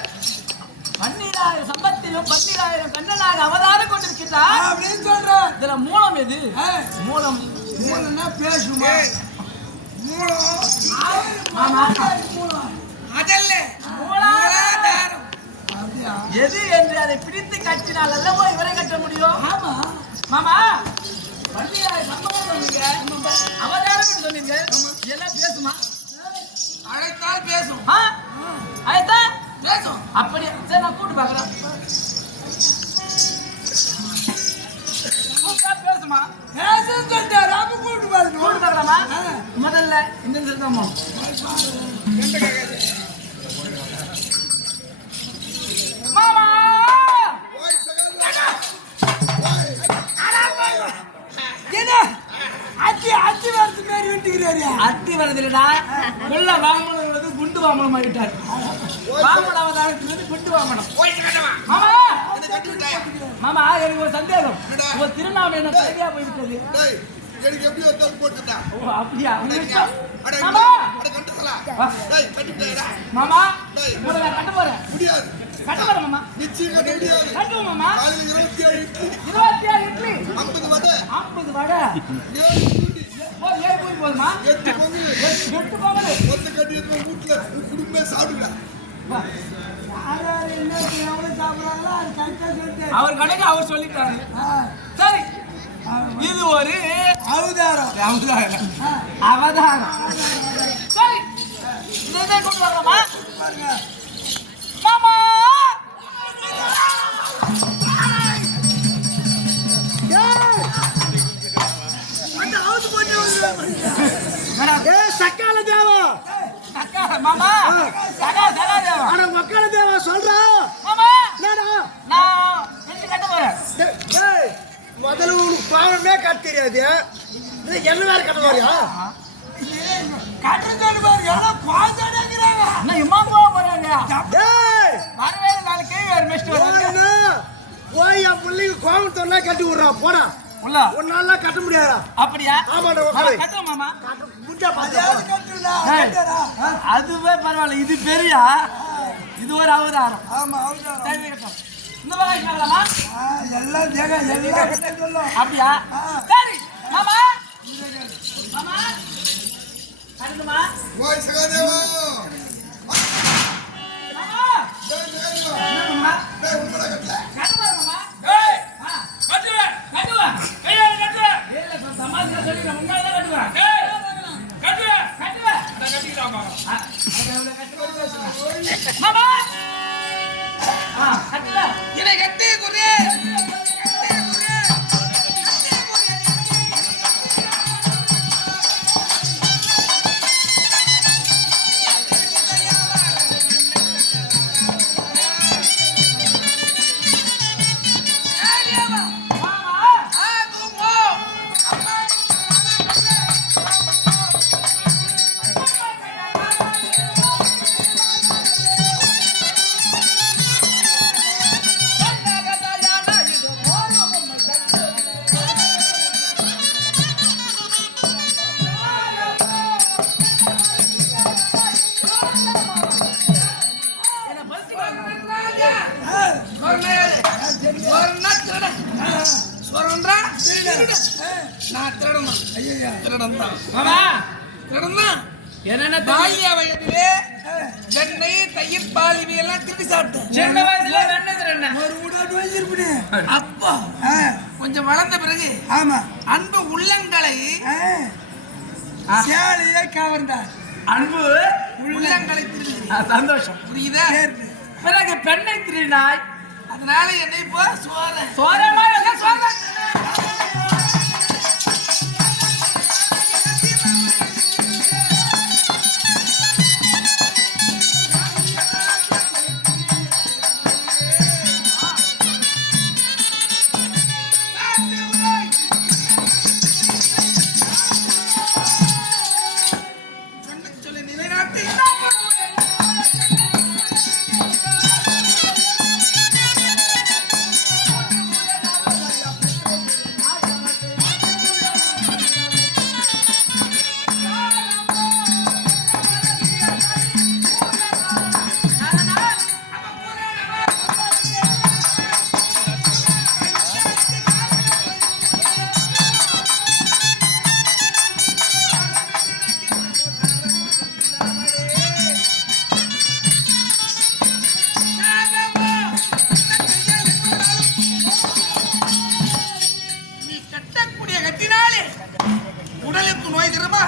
12,000 சம்பத்திலும் 12,000 கண்ணனாக அவதாரம் கொண்டிருக்கின்றார் அப்படின்னு சொல்றேன். இதுல மூலம் எது? மூலம் மூலம்னா பேசுமா? மூலம் ஆமா. அதல்ல மூலாதாரம் அப்படியா? எது என்று அதை பிடித்து கட்டினால் அல்லவோ இவரை கட்ட முடியும். ஆமா. மாமா 12,000 சம்பளம் சொன்னீங்க, அவதாரம் சொன்னீங்க, எல்லாம் பேசுமா? அழைத்தால் பேசும். ஆயிட்டா பேசும். அப்படி சரி, நான் கூட்டு பார்க்கலாம். கூட்டா பேசுமா? பேசுன்னு சொல்லிட்டாரு. அப்ப கூப்பிட்டு பாருங்க. கூட்டு பார்க்கலாமா? முதல்ல இந்த நிறுத்தமா மாமா என்ன அத்தி அத்தி வரது மாதிரி விட்டுக்கிறாரு. அத்தி வரதில்லடா, வெள்ள வாமனம் வந்து குண்டு வாமனம் ஆகிட்டார். வாமன அவதாரத்துக்கு குண்டு வாமனம். மாமா மாமா, எனக்கு ஒரு சந்தேகம். ஒரு திருநாமம் என்ன சரியா போய்விட்டது. எனக்கு எப்படி ஒரு போட்டுட்டா? ஓ, அப்படியா? அட மாமா அட கட்டறா. டேய் கட்டிட்டேடா. மாமா, உங்களை நான் கட்ட போறேன். முடியாது. கட்ட போறேன் மாமா. நிச்சயம் கட்ட முடியாது. கட்டுவோம் மாமா. காலையில 27 இட்லி 27 இட்லி 50 வடை 50 வடை 7 பூரி 7 பூரி போதுமா? 8 பொங்கல் 8 பொங்கல். மொத்த கட்டி எடுத்து வீட்டுல குடும்பமே சாப்பிடுடா. யார் என்ன எவ்வளவு சாப்பிடுறாங்களோ அது கரெக்டா சொல்லிட்டாரு. அவர் கணக்கு அவர் சொல்லிட்டாரு. சரி, இது ஒரு அவதாரம். அவதாரம். சரி, இதை கொண்டு வரலாமா? பாருங்க. மாமா அந்த அவுத்து போட்டு சக்கால தேவா. அக்கா, மாமா சகா தேவா. ஆனா மக்கால தேவா சொல்றா. மாமா என்னடா நான் வெட்டி கட்ட போறேன். டேய் முதல்ல உனக்கு பாவமே கட்ட தெரியாது. என்ன வேற கட்ட போறியா? கட்டுறது பாரு எல்லாம் குவாசாடேங்கறாங்க. நான் இம்மா போக போறேங்க. டேய் வரவே நாளைக்கு வேற மெஸ்ட் வரேன். போய் என் பிள்ளைக்கு கோவத்தோட கட்டி விடுறா போடா. உள்ள ஒரு நாள்ல கட்ட முடியாதா? அப்படியா? ஆமாடா, கட்டு மாமா. முட்டை கட்டுடா. அதுவே பரவாயில்ல, இது பெரியா, இது ஒரு அவதாரம். ஆமா அவதாரம். சரி, கட்டும். இந்த மாதிரி கேட்கலாமா? எல்லாம் தேக எல்லாம் கட்ட சொல்லும். அப்படியா? சரி மாமா. மாமா கட்டுமா? ஓய் சகாதேவா. மாமா டேய் சகாதேவா. என்னம்மா? டேய் உன்னடா கட்டல. கட்டுமா மாமா? ஏய் கட்டுவேன் கட்டுவா. கையால கட்டுவேன் ஏல சமாஜ்ல சொல்லி நான் முன்னால தான் கட்டுவேன். ஏய் கட்டுவேன் கட்டுவேன். நான் கட்டிக்கலாம் மாமா கட்டுவா. இதை கட்டி குரு. என்னென்ன பால்ய வயதிலே வெண்ணெய் தயிர் பால் இவையெல்லாம் திருப்பி சாப்பிட்டேன். சின்ன வயசுல வெண்ணது என்ன ஒரு விடாட்டு வச்சிருப்பே. அப்போ கொஞ்சம் வளர்ந்த பிறகு ஆமா. அன்பு உள்ளங்களை சேலையே கவர்ந்தார். அன்பு உள்ளங்களை திரும்பி சந்தோஷம் புரியுதா? பிறகு பெண்ணை திருநாய் அதனால என்னை இப்போ சோறேன் சோரமா சோர சொல்லி நிலைநாட்டி நீ கட்டக்கூடிய கட்டினாலே உடலுக்கு நோய் தருமா?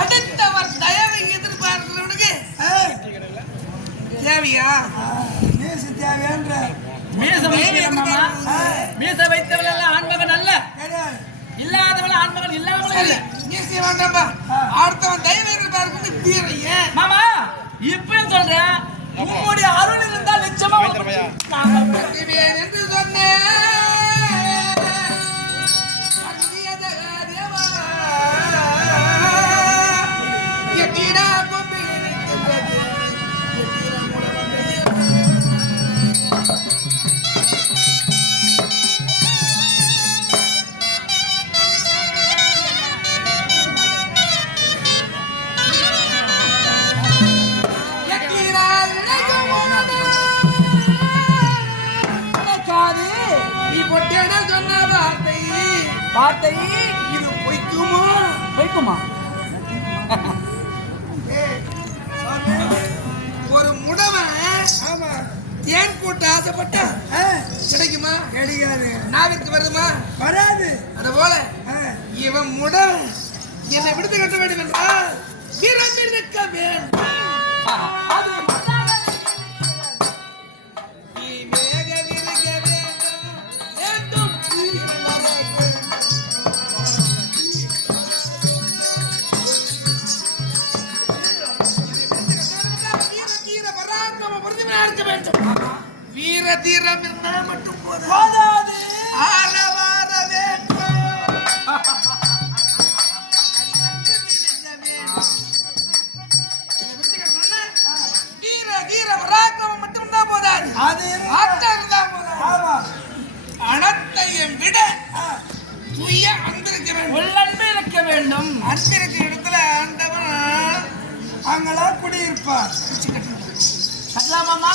அடுத்தவர் தயவை எதிர்பார்க்கிறவனுக்கு தேவையா? நேச தேவையான்ற மீச வைக்கிறமாமா மீச வைத்தவள் எல்லாம் ஆண்மகன் அல்ல கிடையாது. இல்லாதவள் ஆண்மகன் இல்லாமலும் சரி, இல்ல நீ செய்ய வேண்டாம்பா. அடுத்தவன் தயவை எதிர்பார்க்கிறது வீரையே. மாமா இப்பயும் சொல்றேன் உங்களுடைய அருள் இருந்தால் நிச்சயமா கட்டுவேன் என்று சொன்னேன். கட்டியதக தேவா. எட்டிடா கொம்பில் இருக்கின்றது. எட்டிடா முடவன் எட்டினால் இணைக்கும் உனது. நடக்காது நீ பொட்டேன சொன்ன வார்த்தை வார்த்தை இது பொய்க்குமோ? வைக்குமா ஒரு முடவன் ஆமா. தேன் கூட்ட ஆசைப்பட்டா கிடைக்குமா? கிடைக்காது. நாவிற்கு வருமா? வராது. அது போல இவன் முடவன் என்னை விடுத்து கட்ட வேண்டும் என்றால் பிறந்திருக்க வேண்டும். அது நீ வேகவிருக்க வேண்டும். வேண்டும். வீர தீர பராக்கிரம பொருந்தினா இருக்க வேண்டும். வீர தீரம் இருந்தால் மட்டும் போதாது. ஆரவார வேண்டும். வீர தீர பராக்கிரமம் மட்டும்தான் போதாது. அது ஆட்டம் இருந்தா போதாது. ஆமா. அனைத்தையும் விட தூய அன்பிருக்க வேண்டும். உள்ளன்பு இருக்க வேண்டும் அன்பிருக்க இடத்துல ஆண்டவன் அங்களா குடியிருப்பார். கட்டலாமாமா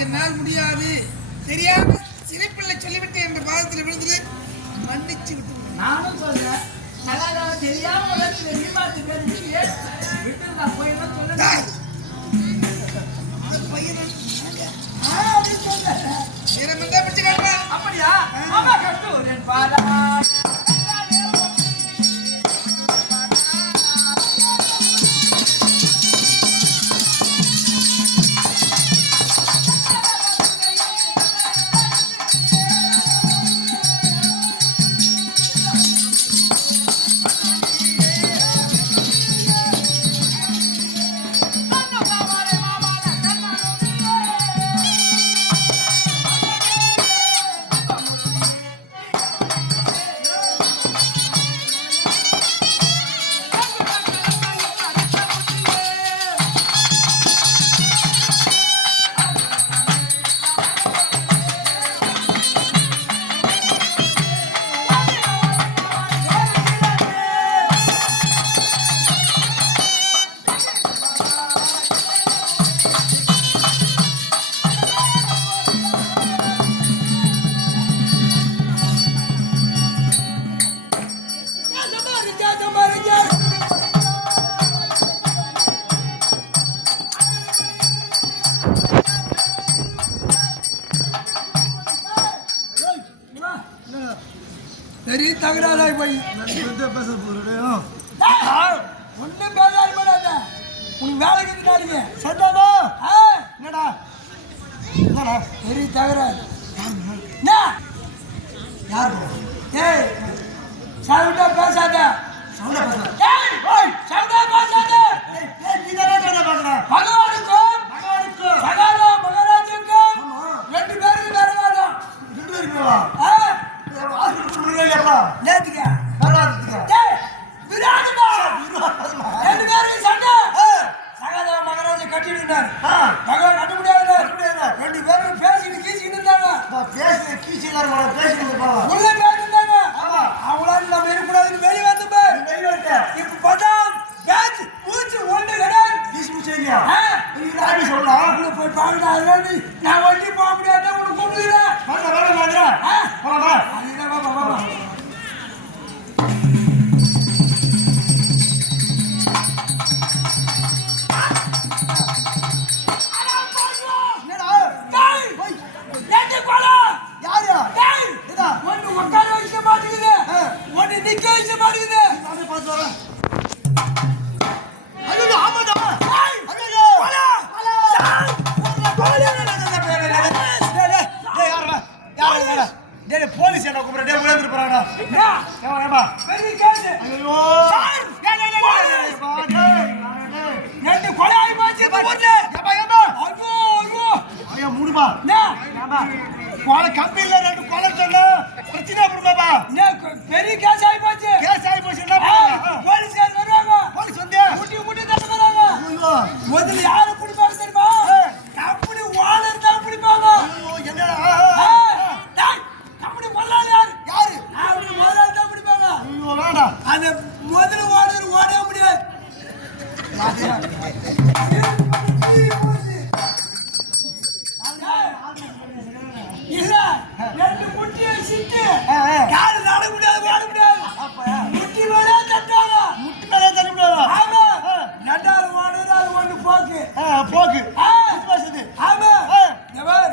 என்னால் முடியாது தெரியாம சிரிப்பிள்ளை சொல்லிவிட்டு என்ற பாதத்தில் விழுந்து மன்னிச்சு விட்டு நானும் சொல்றேன் கலாச்சாரம் தெரியாம உலகத்துல நீ பார்த்து பேசிட்டு விட்டு நான் போயிடலாம் சொல்லுறேன் அப்படியா மாமா கஷ்டம் பாலா பெரிய தகராறாய் போய் பேச போறேன் ஒன்றும் பேசாது போடாத உனக்கு வேலைக்கு இருந்தாருங்க சட்டாதா என்னடா என்னடா பெரிய தகராறு யார் ஏய் சவுண்டா பேசாத சவுண்டா பேசாத ஏய் சவுண்டா பேசாத நீ தானே பேசுற பகவானுக்கும் சகாலா மகாராஜுக்கும் ரெண்டு பேருக்கு தரவாதம் ரெண்டு பேருக்கு நேத்துக்க ரெண்டு பேரும் சண்டை சகாதா மகாராஜா கட்டிட்டு பகவான் கட்ட முடியாது ரெண்டு பேரும் பேசிட்டு கீச்சிட்டு இருந்தாங்க உள்ள பேசிருந்தாங்க அவங்களால நம்ம இருக்கக்கூடாதுன்னு வெளியே வந்து இப்ப பார்த்தா பேச்சு மூச்சு ஒன்று கிடையாது போய் பாக்குறேன் நான் வண்டி போக முடியாது உனக்கு கூப்பிடுறேன் போலீஸ் என்ன கூப்பிடுறே உயர்ந்து போறாடா பெரிய கேஸ் ஐயோ ரெண்டு கொலை ஆகி போச்சு இந்த ஊர்ல ஐயோ ஐயோ ஐயா மூடுமா கொலை கம்பியில ரெண்டு கொலை சொன்ன பிரச்சனை புடுமாப்பா பெரிய கேஸ் ஆகி போச்சு கேஸ் ஆகி போச்சு என்ன போலீஸ்காரர் வருவாங்க போலீஸ் வந்தியா முட்டி தட்டு வராங்க ஐயோ முதல்ல யாரை பிடிப்பாங்க தெரியுமா கம்பெனி ஓனர் தான் பிடிப்பாங்க ஐயோ என்னடா கம்பெனி முதலாளி யாரு அப்படி முதலாளி தான் பிடிப்பாங்க ஐயோ வேண்டாம் அந்த முதல் ஓனர் ஓட முடியாது இல்ல ரெண்டு முட்டியை சிட்டு யாரு நட முடியாது ஓட முடியாது முட்டி மேலே தட்டாங்க முட்டி மேலே தள்ளி விடுவா ஆமா ரெண்டாவது ஓனர் அது ஒண்ணு போக்கு போக்கு ஆமா எவர்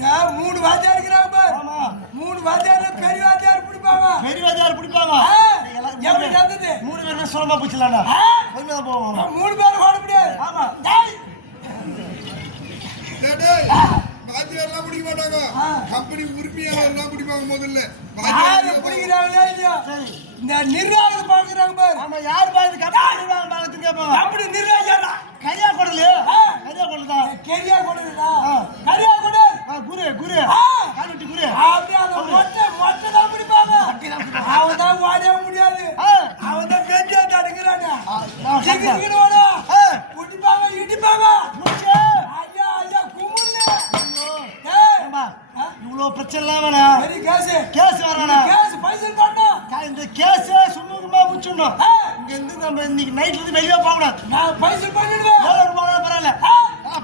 நான் மூணு வாத்தியார் இருக்கிறாங்க பாரு ஆமா மூணு வாத்தியார்ல பெரிய வாத்தியார் பிடிப்பாங்க பெரிய வாத்தியார் பிடிப்பாங்க எப்படி நடந்தது மூணு பேருமே சுலமா போச்சுலாடா பொறுமையா போவோம் மூணு பேர் ஓட முடியாது ஆமா வாத்தியார் எல்லாம் பிடிக்க மாட்டாங்க கம்பெனி உரிமையாளர் எல்லாம் பிடிப்பாங்க முதல்ல யாரு பிடிக்கிறாங்களோ இல்லையோ இந்த நிர்வாகத்தை பாக்குறாங்க பாரு ஆமா யார் பாத்து கம்பெனி நிர்வாகம் பாத்து கேட்பாங்க கம்பெனி நிர்வாகம் கரியா கொடல கரியா கொடலதா கரியா கொடலதா கரியா கொடல் குரு குரு காலுட்டி குரு அப்படியே அந்த மொட்டை தான் பிடிப்பாங்க அவன் தான் ஓடவே முடியாது அவன் தான் பெஞ்சா தடுக்கிறாங்க பிடிப்பாங்க இடிப்பாங்க ஐயா ஐயா குமுல்ல இவ்வளவு பிரச்சனை வேணாம் பெரிய கேஸ் கேஸ் வரணும் கேஸ் பைசல் பண்ணோம் இந்த கேஸ் சும்மா முடிச்சிடணும் இங்க இருந்து நம்ம இன்னைக்கு நைட்ல இருந்து வெளியே போக கூடாது நான் பைசல் பண்ணிடுவேன் எவ்வளவு ரூபாய் பரவாயில்ல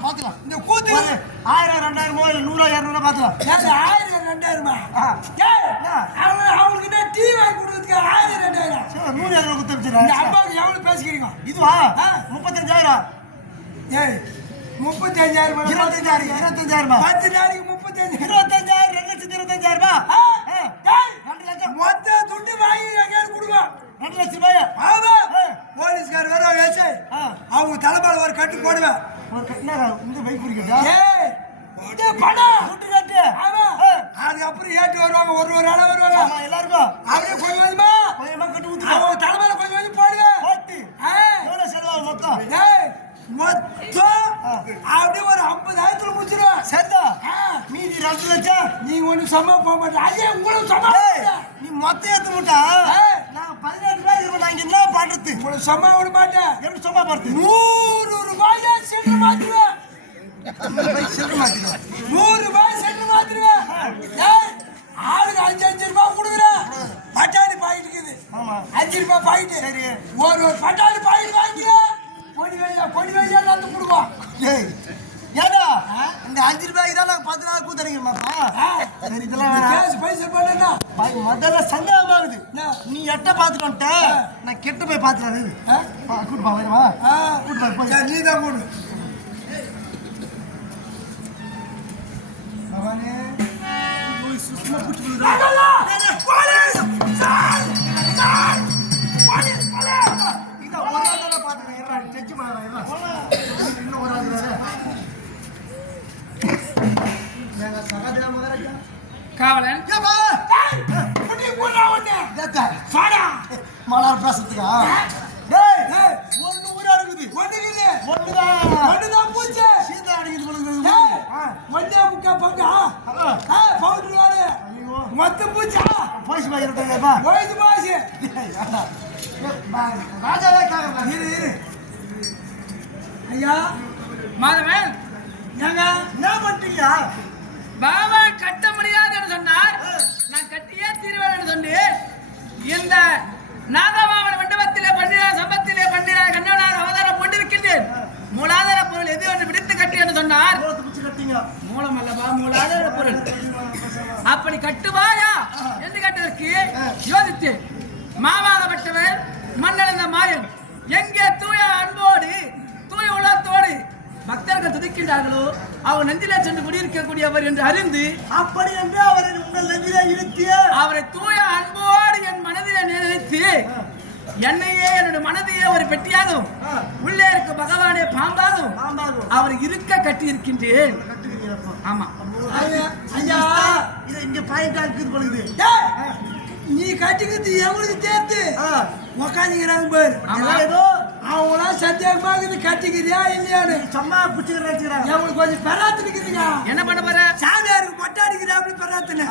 பாத்துக்கலாம். இந்த கூத்து 1000 2000 இல்ல 100 200 பாத்துக்கலாம். ஏன் 1000 2000 அவங்களுக்கு என்ன டீ வாங்கி கொடுக்கிறதுக்கு 1000 2000 சரி 100 200 குத்து இந்த வச்சிரேன். அம்மாவுக்கு எவ்வளவு பேசிக்கிறீங்க? இதுவா 35000. ஏய் 35000 25000 25000 10 நாளைக்கு 35000 25000 2,25,000 ரூபாய். டேய் 2 லட்சம் மொத்த துண்டு வாங்கி எங்க கொடுங்க 2 லட்சம் ரூபாய். ஆமா போலீஸ்கார் வேற ஏச்சே அவங்க தலைமையில ஒரு கட்டு போடுவேன். ஒரு கட்டினா இந்த பைக் பிடிக்கட்டா? ஏய் இது பணம் துட்டு கட்டு. ஆமா அதுக்கப்புறம் ஏட்டு வருவாங்க ஒரு ஆளா வருவாங்க. ஆமா எல்லாருக்கும் அப்படியே கொஞ்சம் கொஞ்சமா கொஞ்சமா கட்டு ஊத்து. அவங்க தலைமையில கொஞ்சம் கொஞ்சம் போடுவேன். போட்டு எவ்வளவு செலவாகும் மொத்தம்? ஏய் மொத்தம் அப்படியே ஒரு 50,000 முடிச்சிருவேன். சரிதா மீதி 2 லட்சம் நீங்க ஒண்ணு சம போக மாட்டேன். ஐயா உங்களுக்கு சம நீ மொத்தம் ஏத்து முட்டா நான் 18 ரூபாய் இருப்பேன். நான் இங்க என்ன பண்றது? உங்களுக்கு சம விட மாட்டேன். எப்படி சும்மா படுத்து 100 ரூபாயா சென்று மாத்துவேன். சென்று மாத்திடுவேன். 100 ரூபாய் சென்று மாத்துவேன். ஏய் ஆளுக்கு 5 ரூபாய் கொடுக்குறேன். பட்டாணி பாக்கெட் இருக்குது. ஆமா 5 ரூபாய் பாக்கெட். சரி ஒரு பட்டாணி பாக்கெட் வாங்கி கொடி வையா தந்து கொடுப்போம். ஏய் ஏடா இந்த 5 ரூபாய்க்கு தான் நான் 10 நாள் கூத்தறீங்கம்மாப்பா. சரி இதெல்லாம் கேஸ் பைசா பண்ணா பாய் முதல்ல சந்தேகமாகுது. நீ எட்ட பாத்துட்டு வந்துட்ட நான் கெட்ட போய் பாத்துறாது. கூட்டு பா வேணுமா? கூட்டு போய் போய் நீ தான் போடு. அவனே சும்மா புடிச்சு இத ஒரு ஆளா பாத்துறேன். டச் பண்ணறேன். இன்னும் ஒரு ஆள் வேற. நான் சகதா மகராஜா காவலன் ஏப்பா புடி போடா ஒண்ணே. ஏத்தா வாடா. மலர் பிரசத்துக்கா? டேய் ஏய் ஒண்ணு ஊரா இருக்குது. ஒண்ணுக்குது. ஒண்ணுதான் ஒண்ணுதான் பூச்சி. சீதா அடிக்குது பொழுது. ஏய் ஒண்ணே முக்கா பங்கா. பவுடர் வாரு. ஐயோ மொத்த பூச்சா. போய்ஸ் பாய் இருக்காங்கப்பா. போயிது பாசி. ராஜாவே காரணம். இரு ஐயா மாதவன் ஏங்க என்ன பண்றீங்க? பாபா கட்ட முடியாதுன்னு சொன்னார். நான் கட்டியே தீர்வேன் சொல்லி இந்த நாகமாவன் மண்டபத்திலே பண்டிகா சம்பத்திலே பண்டிகா கண்ணனார் அவதாரம் கொண்டிருக்கின்றேன். மூலாதார பொருள் எது ஒன்று விடுத்து கட்டி என்று சொன்னார். மூலம் அல்லவா மூலாதார பொருள். அப்படி கட்டுவாயா என்று கேட்டதற்கு யோசித்து மாமாகப்பட்டவர் மன்னளந்த மாயன் எங்கே தூய அன்போடு தூய உள்ளத்தோடு பக்தர்கள் துதிக்கின்றார்களோ அவர் நெஞ்சிலே சென்று குடியிருக்கக்கூடியவர் என்று அறிந்து அப்படி என்று அவரை உங்கள் நெஞ்சிலே இருத்திய அவரை தூய அன்போடு என் மனதிலே நினைத்து என்னையே என்னுடைய மனதையே ஒரு பெட்டியாகவும் உள்ளே இருக்க பகவானே பாம்பாகவும் அவர் இருக்க கட்டி இருக்கின்றேன். ஆமா ஐயா இத இங்க பாயிண்டா இருக்குது பொழுது. நீ கட்டிக்கிட்டு எவனுக்கு சேர்த்து உக்காந்துக்கிறாங்க பாரு. ஆமா. ஏதோ அவங்களா சந்தேகமா இருக்குது கட்டிக்குதியா இல்லையான்னு. சும்மா புடிச்சுக்கிற வச்சுக்கிறாங்க. எவனுக்கு கொஞ்சம் பெறாத்து இருக்குதுங்க. என்ன பண்ண போற? சாமியாருக்கு மொட்டை அடிக்கிறாப்ல பெறாத்துன்னு.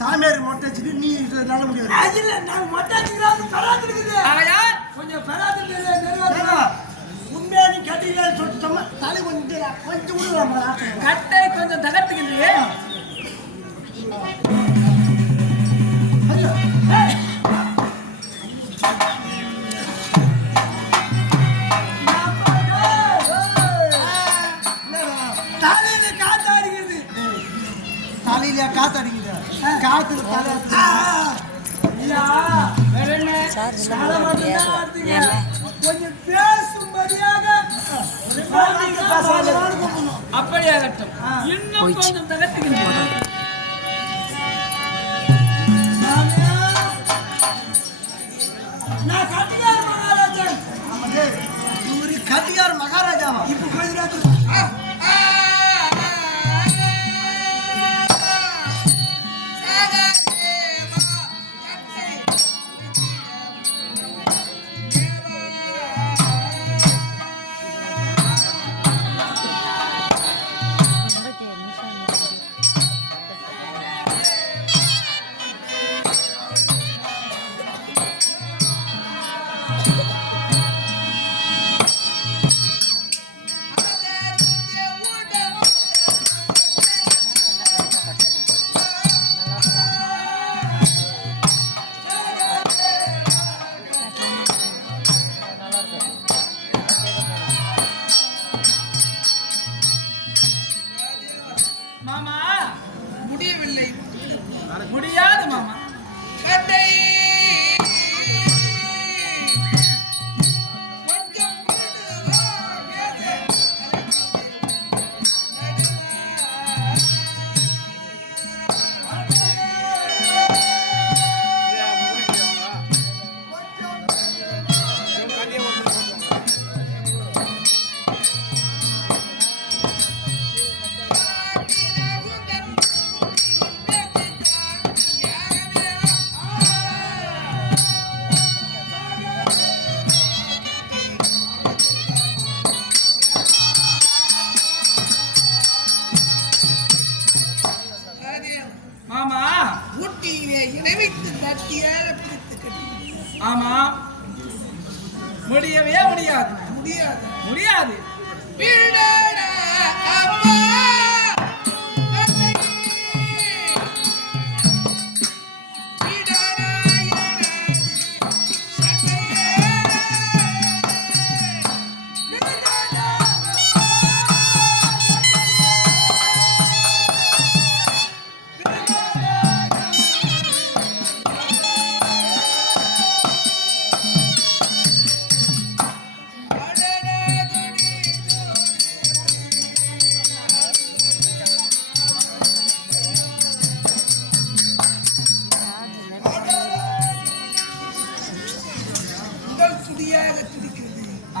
சாமியார் மொட்டை வச்சுட்டு நீ நல்ல முடியாது. அதுல நான் மொட்டை அடிக்கிறாப்ல பெறாத்து இருக்குது. ஆகையால் கொஞ்சம் பெறாத்து நிறைவேற்ற உண்மையா நீ கட்டிக்கிற சொட்டு சும்மா தலை கொஞ்சம் விடுவாங்க. கட்டை கொஞ்சம் தகர்த்துக்கின்றேன். தலையில காத்து அடிக்கிறது. தலையில காத்து அடிக்குது. காத்துல தலை ஐயா வேற என்ன? தலை மட்டும்தான் ஆடுதுங்க. கொஞ்சம் பேசும்படியாக அப்படியாகட்டும். இன்னும் கொஞ்சம் தகர்த்துக்கின்றேன். நான் கட்டிக்கார மகாராஜன். இவரு கட்டியார் மகாராஜாவா? இப்ப கொஞ்ச நேரத்துல முடியவே முடியாது. முடியாது. முடியாது. விடடா அம்மா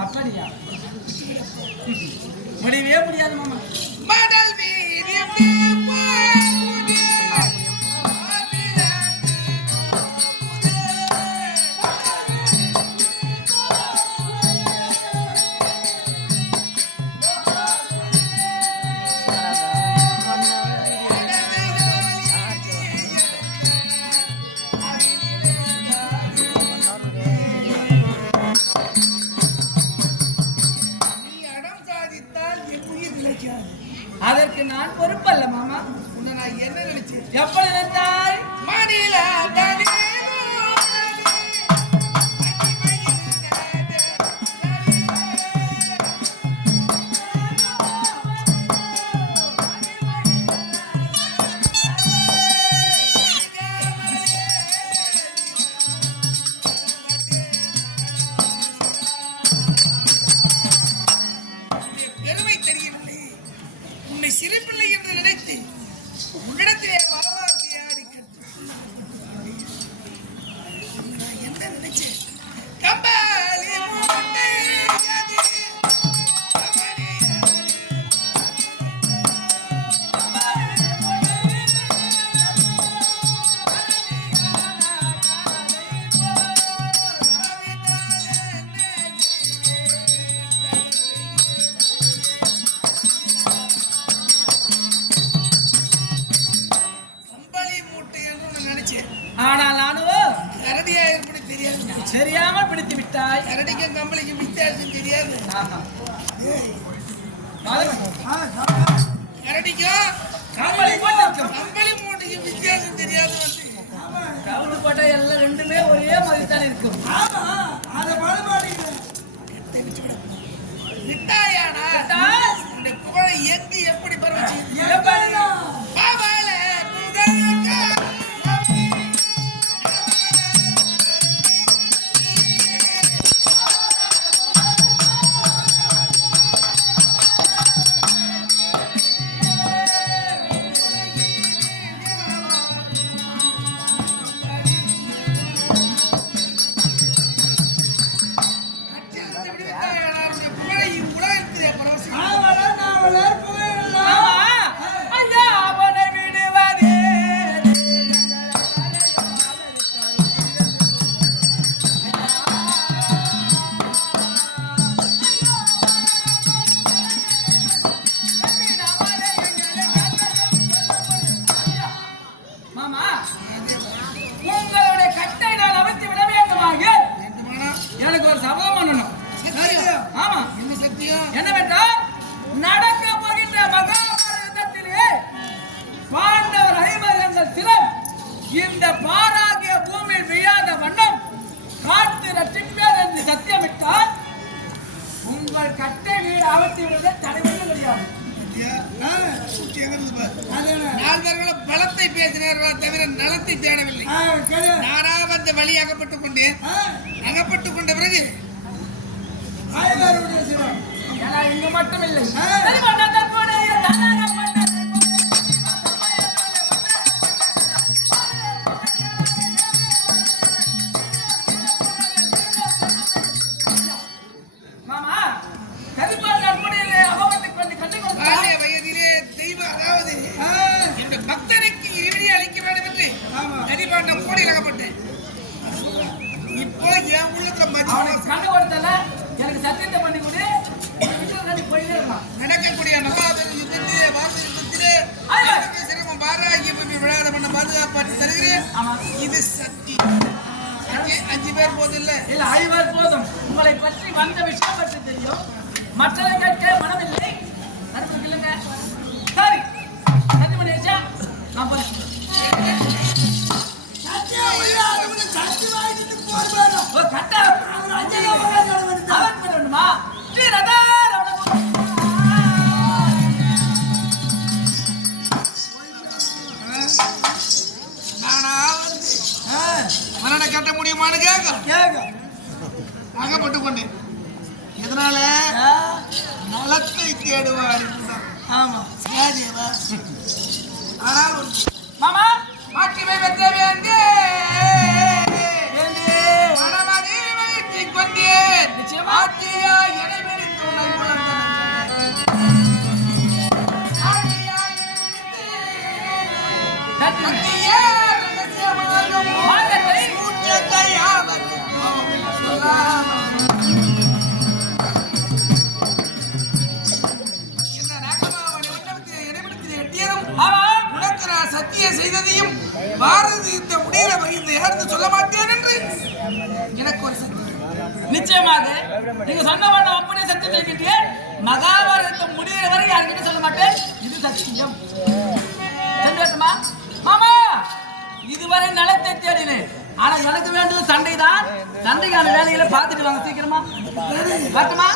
அப்படியா? முடியவே முடியாது மாமா. மடல் வீதி அதற்கு நான் பொறுப்பல்ல மாமா. உன்னை நான் என்ன நினைச்சேன்? எப்படி நினைத்தாய்? மணில தனி பெருமை தெரியவில்லை. உன்னை சிரிப்பில்லை என்று நினைத்து உன்னிடத்திலே வாவாத்தியாடி என்ன நினைச்சேன்? கம்பாலி மூட்டை அது ஆனால் நானும் கரடியா இருப்பது தெரியாது. தெரியாமல் பிடித்து விட்டாய். கரடிக்கும் கம்பளிக்கும் வித்தியாசம் தெரியாது. ஆஹா. கரடிக்கும் கம்பளி போட்டு கம்பளி மூட்டைக்கும் வித்தியாசம் தெரியாது. கவுண்டு போட்டா எல்லாம் ரெண்டுமே ஒரே மாதிரி தான் இருக்கும். விட்டாயானா இந்த புகழை எங்கு எப்படி பரவச்சு? பாவால எனக்கு ஒரு சபதம் பண்ணணும். ஆமா. என்னவென்றால் நடக்க போகின்ற மகாபாரதத்திலே பாண்டவர் 50 என்ற சிலம் இந்த பாராகிய பூமியில் விழாத வண்ணம் காத்து ரட்சிப்பேன் என்று சத்தியமிட்டால் உங்கள் கட்டை வீடு அவிழ்த்து விடுவதை தடைவது கிடையாது. பலத்தை பேசினார்கள் தவிர நலத்தை தேடவில்லை. நானா வந்த வழி அகப்பட்டுக் கொண்டேன். அகப்பட்டுக் கொண்ட பிறகு இங்கு மட்டும் இல்லை. மாமா கரிபாண்டார் கூடையிலே அவமத்தை கொண்டு கண்டு பாலிய வயதிலே தெய்வம் அதாவது இந்த பக்தனுக்கு இறுதி அளிக்க வேண்டும் என்று கரிபாண்டம் கூடையில் அகப்பட்டேன். இப்போ என் உள்ளத்துல அவனுக்கு கண்டு கொடுத்தல எனக்கு சத்தியத்தை பண்ணி கொடு போயிட்டே இருக்கலாம். நடக்கக்கூடிய மகாபெரு யுத்தத்திலே வார்த்தை யுத்தத்திலே சிரமம் பாராகிய பூமி விழாத பண்ண பாதுகாப்பாற்றி தருகிறேன். இது சக்தி. 5 பேர் போதும் இல்ல 5 பேர் போதும். உங்களை பற்றி வந்த விஷயம் பற்றி தெரியும். மற்றதை கேட்க மனமில்லை. அதுக்கு இல்லைங்க. சரி, சரி மணியாச்சா? நான் போறேன். ஓ, கட்டா. அவன் வேணுமா? நீ ரதா நானா மன்னனை கட்ட முடியுமான்னு கேட்க அகப்பட்டு கொண்டேன். எதனால நலத்தை தேடுவார். ஆமா சகாதேவா. ஆனால் ஒரு மாமா மாற்றிமை பெற்ற வேண்டே மனமதி வயிற்றிக் கொண்டேன். நிச்சயமா. ஆட்சியா இறைவனி துணை கட்டியே ரகசியமாகும் வாங்கத்தை. சூட்சத்தை யாவருக்கு சொல்லாமல் இந்த நாகமாவனை மண்டபத்தை இடைப்படுத்தி எட்டியதும் ஆமா. உனக்கு நான் சத்தியம் செய்ததையும் பாரதி இந்த முடிகிற இந்த இடத்து சொல்ல மாட்டேன் என்று எனக்கு ஒரு சத்தியம். நிச்சயமாக நீங்க சொன்ன வார்த்தை அப்படியே சத்தியம் செய்கின்றேன். மகாபாரதம் முடிகிற வரை யாருக்கிட்ட சொல்ல மாட்டேன். இது சத்தியம். சென்றட்டுமா மாமா? இதுவரை நலத்தை தேடினேன். ஆனா எனக்கு வேண்டியது சண்டைதான். சண்டைக்கான வேலைகளை பார்த்துட்டு வாங்க சீக்கிரமா. வரட்டுமா?